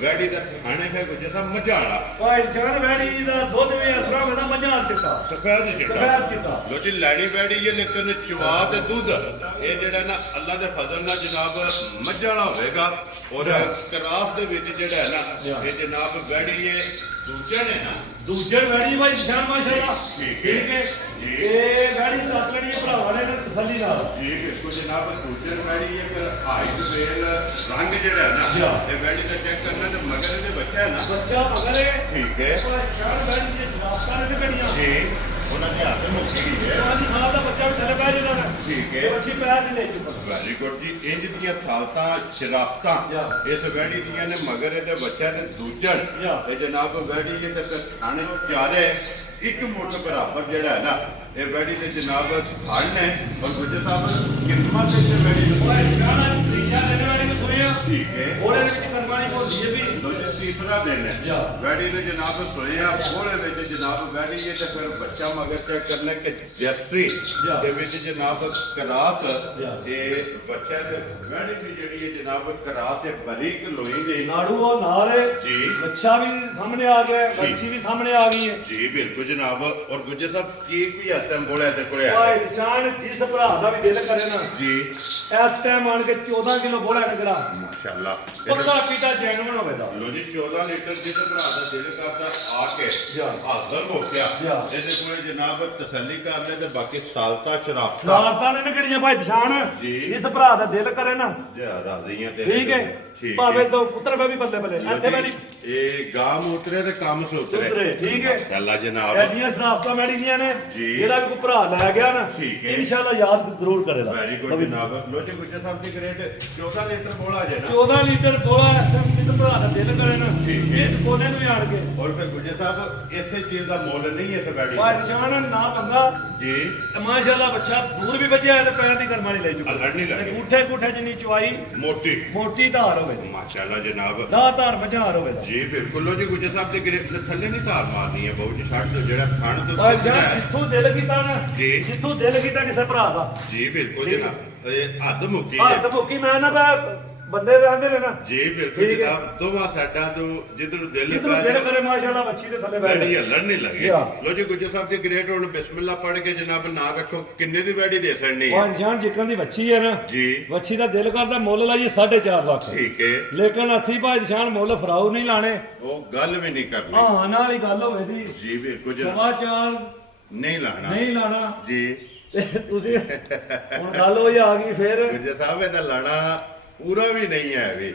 ਵੈੜੀ ਦਾ ਖਾਣੇ ਹੈ ਕੁਝ ਜੈਸਾ ਮੱਝਾਂ ਵਾਲਾ ਭਾਈ ਜਾਨ ਵੈੜੀ ਦਾ ਦੁੱਧ ਵੀ ਅਸਰਾ ਹੋਦਾ ਮੱਝਾਂ ਚਿੱਟਾ ਸਫੈਦ ਚਿੱਟਾ ਲੋ ਜੀ ਲੈਣੀ ਵੈੜੀ ਹੈ ਲੇਕਿਨ ਚਵਾ ਤੇ ਦੁੱਧ ਇਹ ਜਿਹੜਾ ਨਾ ਅੱਲਾ ਦੇ ਫਜ਼ਲ ਨਾਲ ਜਨਾਬ ਮੱਝਾਂ ਵਾਲਾ ਹੋਵੇਗਾ ਔਰ ਕਰਾਫ ਦੇ ਵਿੱਚ ਜਿਹੜਾ ਹੈ ਨਾ ਇਹ ਜਨਾਬ ਵੈੜੀ ਹੈ ਦੂਜਾ ਨੇ ਨਾ ਦੂਜੇ ਵੈੜੀ ਭਾਈ ਸ਼ਾਨ ਮਾਸ਼ਾਅੱਲਾ ਠੀਕ ਹੈ ਇਹ ਵੈੜੀ ਤੱਕ ਲੜੀ ਭਰਾਵਾਂ ਨੇ ਤਸੱਲੀ ਨਾਲ ਜੀ ਬਿਲਕੁਲ ਜਨਾਬ ਦੂਜੇ ਵੈੜੀ ਹੈ ਫਿਰ ਹਾਈਟ ਵੇਲ ਰੰਗ ਜਿਹੜਾ ਹੈ ਨਾ ਇਹ ਵੈੜੀ ਦਾ ਚੈੱਕ ਕਰਨਾ ਤੇ ਮਗਰ ਇਹਦੇ ਬੱਚਾ ਹੈ ਨਾ ਬੱਚਾ ਮਗਰ ਹੈ ਠੀਕ ਹੈ ਸ਼ਾਨ ਵੈੜੀ ਦੇ ਜਨਾਬਤਾਂ ਨੇ ਕੜੀਆਂ ਜੀ ਉਹਨਾਂ ਦੇ ਹੱਥ ਮੁੱਕੀ ਗਈ ਹੈ 5 ਸਾਲ ਦਾ ਬੱਚਾ ਵੀ ਥੱਲੇ ਬਹਿ ਜਾਂਦਾ ਨਾ ਠੀਕ ਹੈ ਇਹ ਬੱਚੀ ਪੈਰ ਨਹੀਂ ਲੈ ਚੁੱਕਾ ਵੈਰੀ ਗੁੱਡ ਜੀ ਇੰਜ ਦੀਆਂ ਸਾਲਤਾਂ ਸ਼ਰਾਫਤਾਂ ਇਸ ਵੈੜੀ ਦੀਆਂ ਨੇ ਮਗਰ ਇਹਦੇ ਬੱਚਾ ਤੇ ਦੂਜਣ ਇਹ ਜਨਾਬ ਵੈੜੀ ਇਹ ਤੇ ਖਾਣੇ ਚਾਰੇ ਇੱਕ ਮੁੱਠ ਬਰਾਬਰ ਜਿਹੜਾ ਹੈ ਨਾ ਇਹ ਵੈੜੀ ਦੇ ਜਨਾਬ ਖਾਣ ਨੇ ਔਰ ਗੁੱਜਰ ਸਾਹਿਬ ਕਿੰਨਾ ਤੇ ਵੈੜੀ ਨੂੰ ਤੀਜਾ ਦਿਨ ਵਾਲੀ ਨੂੰ ਸੁਣਿਆ ਠੀਕ ਹੈ ਉਹਦੇ ਵਿੱਚ ਕਰਮਾਣੀ ਬੋਲਦੀ ਹੈ ਵੀ ਲੋ ਜੀ ਤੀਸਰਾ ਦਿਨ ਹੈ ਵੈੜੀ ਨੇ ਜਨਾਬ ਸੁਣਿਆ ਉਹਦੇ ਵਿੱਚ ਜਨਾਬ ਵੈੜੀ ਇਹ ਤੇ ਫਿਰ ਬੱਚਾ ਮਗਰ ਚੈੱਕ ਕਰਨਾ ਕਿ ਜੈਸਰੀ ਦੇ ਵਿੱਚ ਜਨਾਬ ਕਰਾਸ ਇਹ ਬੱਚਾ ਤੇ ਵੈੜੀ ਵੀ ਜਿਹੜੀ ਹੈ ਜਨਾਬ ਕਰਾਸ ਇਹ ਬਰੀਕ ਲੋਈ ਦੇ ਨਾੜੂ ਉਹ ਨਾਲ ਹੈ ਜੀ ਬੱਚਾ ਵੀ ਸਾਹਮਣੇ ਆ ਗਿਆ ਬੱਚੀ ਵੀ ਸਾਹਮਣੇ ਆ ਗਈ ਹੈ ਜੀ ਬਿਲਕੁਲ ਜਨਾਬ ਔਰ ਗੁੱਜਰ ਸਾਹਿਬ ਕੇਕ ਵੀ ਇਸ ਟਾਈਮ ਬੋਲਿਆ ਤੇ ਕੋਲੇ ਭਾਈ ਨਿਸ਼ਾਨ ਜਿਸ ਭਰਾ ਦਾ ਵੀ ਦਿਲ ਕਰੇ ਨਾ ਜੀ ਇਸ ਟਾਈਮ ਆਣ ਕੇ 14 ਕਿਲੋ ਬੋਲਾ ਟਕਰਾ ਮਾਸ਼ਾਅੱਲਾ ਉਹਦਾ ਪੀਤਾ ਜੈਨੂਨ ਹੋਵੇਗਾ ਲੋ ਜੀ 14 ਲੀਟਰ ਜਿਸ ਭਰਾ ਦਾ ਦਿਲ ਕਰਦਾ ਆ ਕੇ ਹਾਜ਼ਰ ਹੋ ਗਿਆ ਇਹਦੇ ਕੋਲੇ ਜਨਾਬ ਤਸੱਲੀ ਕਰ ਲੈ ਤੇ ਬਾਕੀ ਸਾਲਤਾ ਸ਼ਰਾਫਤਾ ਸਾਲਤਾ ਨੇ ਕਿਹੜੀਆਂ ਭਾਈ ਨਿਸ਼ਾਨ ਜਿਸ ਭਰਾ ਦਾ ਦਿਲ ਕਰੇ ਨਾ ਜਾ ਰਾਜ਼ੀਆਂ ਤੇ ਠੀਕ ਹੈ ਭਾਵੇਂ ਦੋ ਪੁੱਤਰ ਵੀ ਬੱਲੇ ਬੱਲੇ ਇੱਥੇ ਮੈਡੀ ਇਹ ਗਾਮ ਉਤਰੇ ਤੇ ਕੰਮ ਸੁਤਰੇ ਠੀਕ ਹੈ ਅੱਲਾ ਜਨਾਬ ਐਡੀਆਂ ਸ਼ਰਾਫਤਾਂ ਮੈਡੀ ਦੀਆਂ ਨੇ ਜਿਹੜਾ ਵੀ ਕੋਈ ਭਰਾ ਲੈ ਗਿਆ ਨਾ ਇਨਸ਼ਾਅੱਲਾ ਯਾਦ ਜ਼ਰੂਰ ਕਰੇਗਾ ਵੈਰੀ ਗੁੱਡ ਜਨਾਬ ਲੋ ਜੀ ਗੁੱਜਰ ਸਾਹਿਬ ਦੀ ਗ੍ਰੇਡ 14 ਲੀਟਰ ਬੋਲਾ ਜੇ ਨਾ 14 ਲੀਟਰ ਬੋਲਾ ਇਸ ਟਾਈਮ ਕਿਸ ਭਰਾ ਦਾ ਦਿਲ ਕਰੇ ਨਾ ਇਸ ਕੋਨੇ ਨੂੰ ਵੀ ਆਣ ਕੇ ਔਰ ਫਿਰ ਗੁੱਜਰ ਸਾਹਿਬ ਇਸੇ ਚੀਜ਼ ਦਾ ਮੁੱਲ ਨਹੀਂ ਇਸ ਵੈੜੀ ਭਾਈ ਨਿਸ਼ਾਨ ਨਾ ਪੰਗਾ ਜੀ ਮਾਸ਼ਾਅੱਲਾ ਬੱਚਾ ਦੂਰ ਵੀ ਵੱਜਿਆ ਤੇ ਪੈਰ ਦੀ ਕਰਮਾਣੀ ਲੈ ਚੁੱਕਾ ਅਲੜ ਨਹੀਂ ਲੱਗੇ ਕੋਠੇ ਜਿੰਨੀ ਚਵਾਈ ਮੋਟੀ ਧਾਰ ਹੋਵੇ ਮਾਸ਼ਾਅੱਲਾ ਜਨਾਬ ਦਾ ਧਾਰ ਬਜ਼ਾਰ ਹੋਵੇ ਜੀ ਬਿਲਕੁਲ ਲੋ ਜੀ ਗੁੱਜਰ ਸਾਹਿਬ ਦੇ ਥੱਲੇ ਨਹੀਂ ਧਾਰ ਮਾਰਨੀ ਹੈ ਬਹੁਤ ਜੀ ਛੱਡ ਦੋ ਜਿਹੜਾ ਥਣ ਤੋਂ ਭਾਈ ਜਾਨ ਜਿੱਥੋਂ ਦਿਲ ਕੀਤਾ ਨਾ ਜਿੱਥੋਂ ਦਿਲ ਕੀਤਾ ਕਿਸੇ ਭਰਾ ਦਾ ਜੀ ਬਿਲਕੁਲ ਜਨਾਬ ਇਹ ਹੱਦ ਮੁੱਕੀ ਹੈ ਹੱਦ ਮੁੱਕੀ ਮੈਂ ਨਾ ਬੰਦੇ ਦੇ ਆਂਦੇ ਨੇ ਨਾ ਜੀ ਬਿਲਕੁਲ ਜਨਾਬ ਦੋਵਾਂ ਸਾਈਡਾਂ ਤੋਂ ਜਿੱਧਰ ਦਿਲ ਕਰੇ ਮਾਸ਼ਾਅੱਲਾ ਬੱਚੀ ਦੇ ਥੱਲੇ ਬੈਠ ਵੈੜੀ ਹੱਲਣ ਨਹੀਂ ਲੱਗੇ ਲੋ ਜੀ ਗੁੱਜਰ ਸਾਹਿਬ ਦੀ ਗ੍ਰੇਟ ਹੁਣ ਬਿਸਮਿਲ੍ਲਾ ਪੜ੍ਹ ਕੇ ਜਨਾਬ ਨਾ ਰੱਖੋ ਕਿੰਨੇ ਦੀ ਵੈੜੀ ਦੇ ਛੜਨੀ ਹੈ ਭਾਈ ਜਾਨ ਜਿੱਕਾਂ ਦੀ ਬੱਚੀ ਹੈ ਨਾ ਜੀ ਬੱਚੀ ਦਾ ਦਿਲ ਕਰਦਾ ਮੁੱਲ ਲਾਈਏ 4.5 ਲੱਖ ਠੀਕ ਹੈ ਲੇਕਿਨ ਅਸੀਂ ਭਾਈ ਨਿਸ਼ਾਨ ਮੁੱਲ ਫਰਾਉ ਨਹੀਂ ਲਾਣੇ ਉਹ ਗੱਲ ਵੀ ਨਹੀਂ ਕਰਨੀ ਹਾਂ ਨਾਲ ਹੀ ਗੱਲ ਹੋਵੇ ਦੀ ਜੀ ਬਿਲਕੁਲ ਸਵਾ ਚਾਰ ਨਹੀਂ ਲਾਣਾ ਜੀ ਤੁਸੀਂ ਹੁਣ ਗੱਲ ਹੋਈ ਆ ਗਈ ਫੇਰ ਗੁੱਜਰ ਸਾਹਿਬ ਇਹਦਾ ਲਾਣਾ ਪੂਰਾ ਵੀ ਨਹੀਂ ਹੈ ਵੀ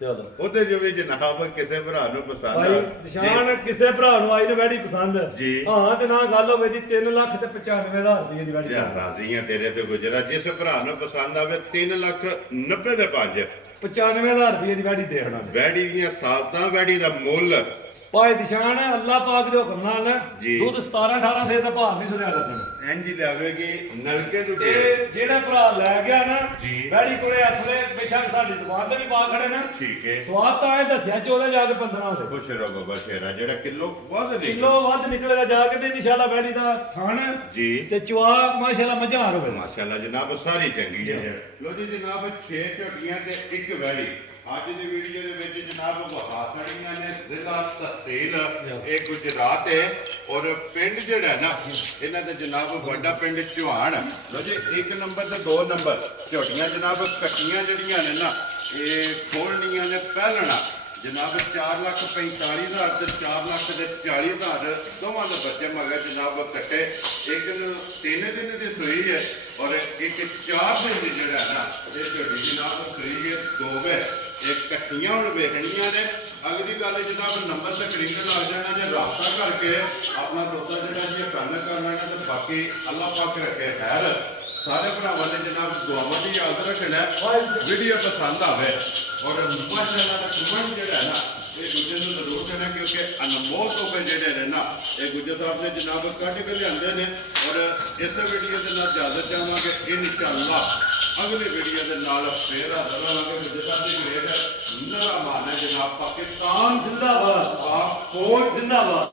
ਚਲੋ ਉਹਦੇ ਜਿਵੇਂ ਜਨਾਬ ਕਿਸੇ ਭਰਾ ਨੂੰ ਪਸੰਦ ਭਾਈ ਨਿਸ਼ਾਨ ਕਿਸੇ ਭਰਾ ਨੂੰ ਆਈ ਨੇ ਵੈੜੀ ਪਸੰਦ ਹਾਂ ਤੇ ਨਾ ਗੱਲ ਹੋਵੇ ਦੀ 3 ਲੱਖ ਤੇ 95,000 ਰੁਪਏ ਦੀ ਵੈੜੀ ਜਾ ਰਾਜ਼ੀਆਂ ਤੇਰੇ ਤੇ ਗੁਜਰਾ ਜਿਸ ਭਰਾ ਨੂੰ ਪਸੰਦ ਆਵੇ 3,90,000 ਦੇ 95,000 ਰੁਪਏ ਦੀ ਵੈੜੀ ਦੇਖਣਾ ਵੈੜੀ ਦੀਆਂ ਸਾਲਤਾਂ ਵੈੜੀ ਦਾ ਮੁੱਲ ਭਾਈ ਨਿਸ਼ਾਨ ਅੱਲਾਹ ਪਾਕ ਦੇ ਹੁਕਮ ਨਾਲ ਦੁੱਧ 17-18 ਸੇ ਦਾ ਭਾਰ ਨਹੀਂ ਸੁਣਿਆ ਲੱਗਣਾ ਇੰਜ ਲਾਵੇਗੀ ਨਲਕੇ ਤੋਂ ਤੇ ਜਿਹੜਾ ਭਰਾ ਲੈ ਗਿਆ ਨਾ ਵੈੜੀ ਕੋਲੇ ਅਸਲੇ ਬੈਠਾ ਸਾਡੀ ਦੁਕਾਨ ਤੇ ਵੀ ਪਾ ਖੜੇ ਨਾ ਠੀਕ ਹੈ ਸਵਾਦ ਤਾਂ ਇਹ ਦੱਸਿਆ 14 ਜਾ ਕੇ 15 ਸੇ ਖੁਸ਼ ਰਹੋ ਬਾਬਾ ਸ਼ੇਰਾ ਜਿਹੜਾ ਕਿਲੋ ਵੱਧ ਨਿਕਲੇਗਾ ਜਾ ਕੇ ਤੇ ਇਨਸ਼ਾਅੱਲਾ ਵੈੜੀ ਦਾ ਥਣ ਜੀ ਤੇ ਚਵਾ ਮਾਸ਼ਾਅੱਲਾ ਮਝਾਰ ਹੋਵੇ ਮਾਸ਼ਾਅੱਲਾ ਜਨਾਬ ਸਾਰੀ ਚੰਗੀ ਹੈ ਲੋ ਜੀ ਜਨਾਬ 6 ਝੋਟੀਆਂ ਤੇ ਇੱਕ ਵੈੜੀ ਅੱਜ ਦੀ ਵੀਡੀਓ ਦੇ ਵਿੱਚ ਜਨਾਬ ਵਹਾਸੜੀਆਂ ਨੇ ਜ਼ਿਲ੍ਹਾ ਤਹਿਸੀਲ ਇਹ ਗੁਜਰਾਤ ਹੈ ਔਰ ਪਿੰਡ ਜਿਹੜਾ ਨਾ ਇਹਨਾਂ ਦਾ ਜਨਾਬ ਵੱਡਾ ਪਿੰਡ ਚੌਹਾਨ ਲੋ ਜੀ 1 ਨੰਬਰ ਤੇ 2 ਨੰਬਰ ਝੋਟੀਆਂ ਜਨਾਬ ਕੱਟੀਆਂ ਜਿਹੜੀਆਂ ਨੇ ਨਾ ਇਹ ਖੋਲਣੀਆਂ ਨੇ ਪਹਿਲਣਾ ਜਨਾਬ 4,45,000 ਤੇ 4,40,000 ਦੋਵਾਂ ਦੇ ਬੱਚੇ ਮਗਰ ਜਨਾਬ ਕੱਟੇ ਇੱਕ ਨੂੰ 3 ਦਿਨ ਦੀ ਸੂਈ ਹੈ ਔਰ ਇੱਕ 4 ਦਿਨ ਦੀ ਜਿਹੜਾ ਨਾ ਇਹ ਝੋਟੀ ਜਨਾਬ ਸੂਈ ਹੈ 2 ਵੇ ਇਹ ਕੱਟੀਆਂ ਹੁਣ ਵੇਖਣੀਆਂ ਨੇ ਅਗਲੀ ਗੱਲ ਜਨਾਬ ਨੰਬਰ ਤੇ ਸਕਰੀਨ ਤੇ ਲੱਗ ਜਾਣਾ ਜੇ ਰਾਬਤਾ ਕਰਕੇ ਆਪਣਾ ਦੋਸਤਾ ਜਿਹੜਾ ਜੀ ਕੰਨ ਕਰਨਾ ਤੇ ਬਾਕੀ ਅੱਲਾਹ ਪਾਕ ਰੱਖੇ ਖੈਰ ਸਾਰੇ ਭਰਾਵਾਂ ਨੇ ਜਨਾਬ ਦੁਆਵਾਂ ਦੀ ਯਾਦ ਰੱਖਣਾ ਵੀਡੀਓ ਪਸੰਦ ਆਵੇ ਔਰ ਮਾਸ਼ਾਅੱਲਾ ਦਾ ਕਮੈਂਟ ਜਿਹੜਾ ਹੈ ਨਾ ਇਹ ਗੁੱਜਰ ਨੂੰ ਜ਼ਰੂਰ ਕਰਨਾ ਕਿਉਂਕਿ ਅਨਮੋਲ ਤੋਹਫੇ ਜਿਹੜੇ ਨੇ ਨਾ ਇਹ ਗੁੱਜਰ ਸਾਹਿਬ ਨੇ ਜਨਾਬ ਕੱਢ ਕੇ ਲਿਆਂਦੇ ਨੇ ਔਰ ਇਸ ਵੀਡੀਓ ਦੇ ਨਾਲ ਇਜਾਜ਼ਤ ਚਾਹਾਂਗੇ ਇਨਸ਼ਾਅੱਲਾ ਅਗਲੀ ਵੀਡੀਓ ਦੇ ਨਾਲ ਫੇਰ ਹਾਜ਼ਰ ਹੋਵਾਂਗੇ ਗੁੱਜਰ ਸਾਹਿਬ ਦੀ ਗ੍ਰੇਡ ਨਰਾ ਮਾਨਾ ਜਨਾਬ ਪਾਕਿਸਤਾਨ ਜ਼ਿੰਦਾਬਾਦ ਪਾਕ ਫੌਜ ਜ਼ਿੰਦਾਬਾਦ।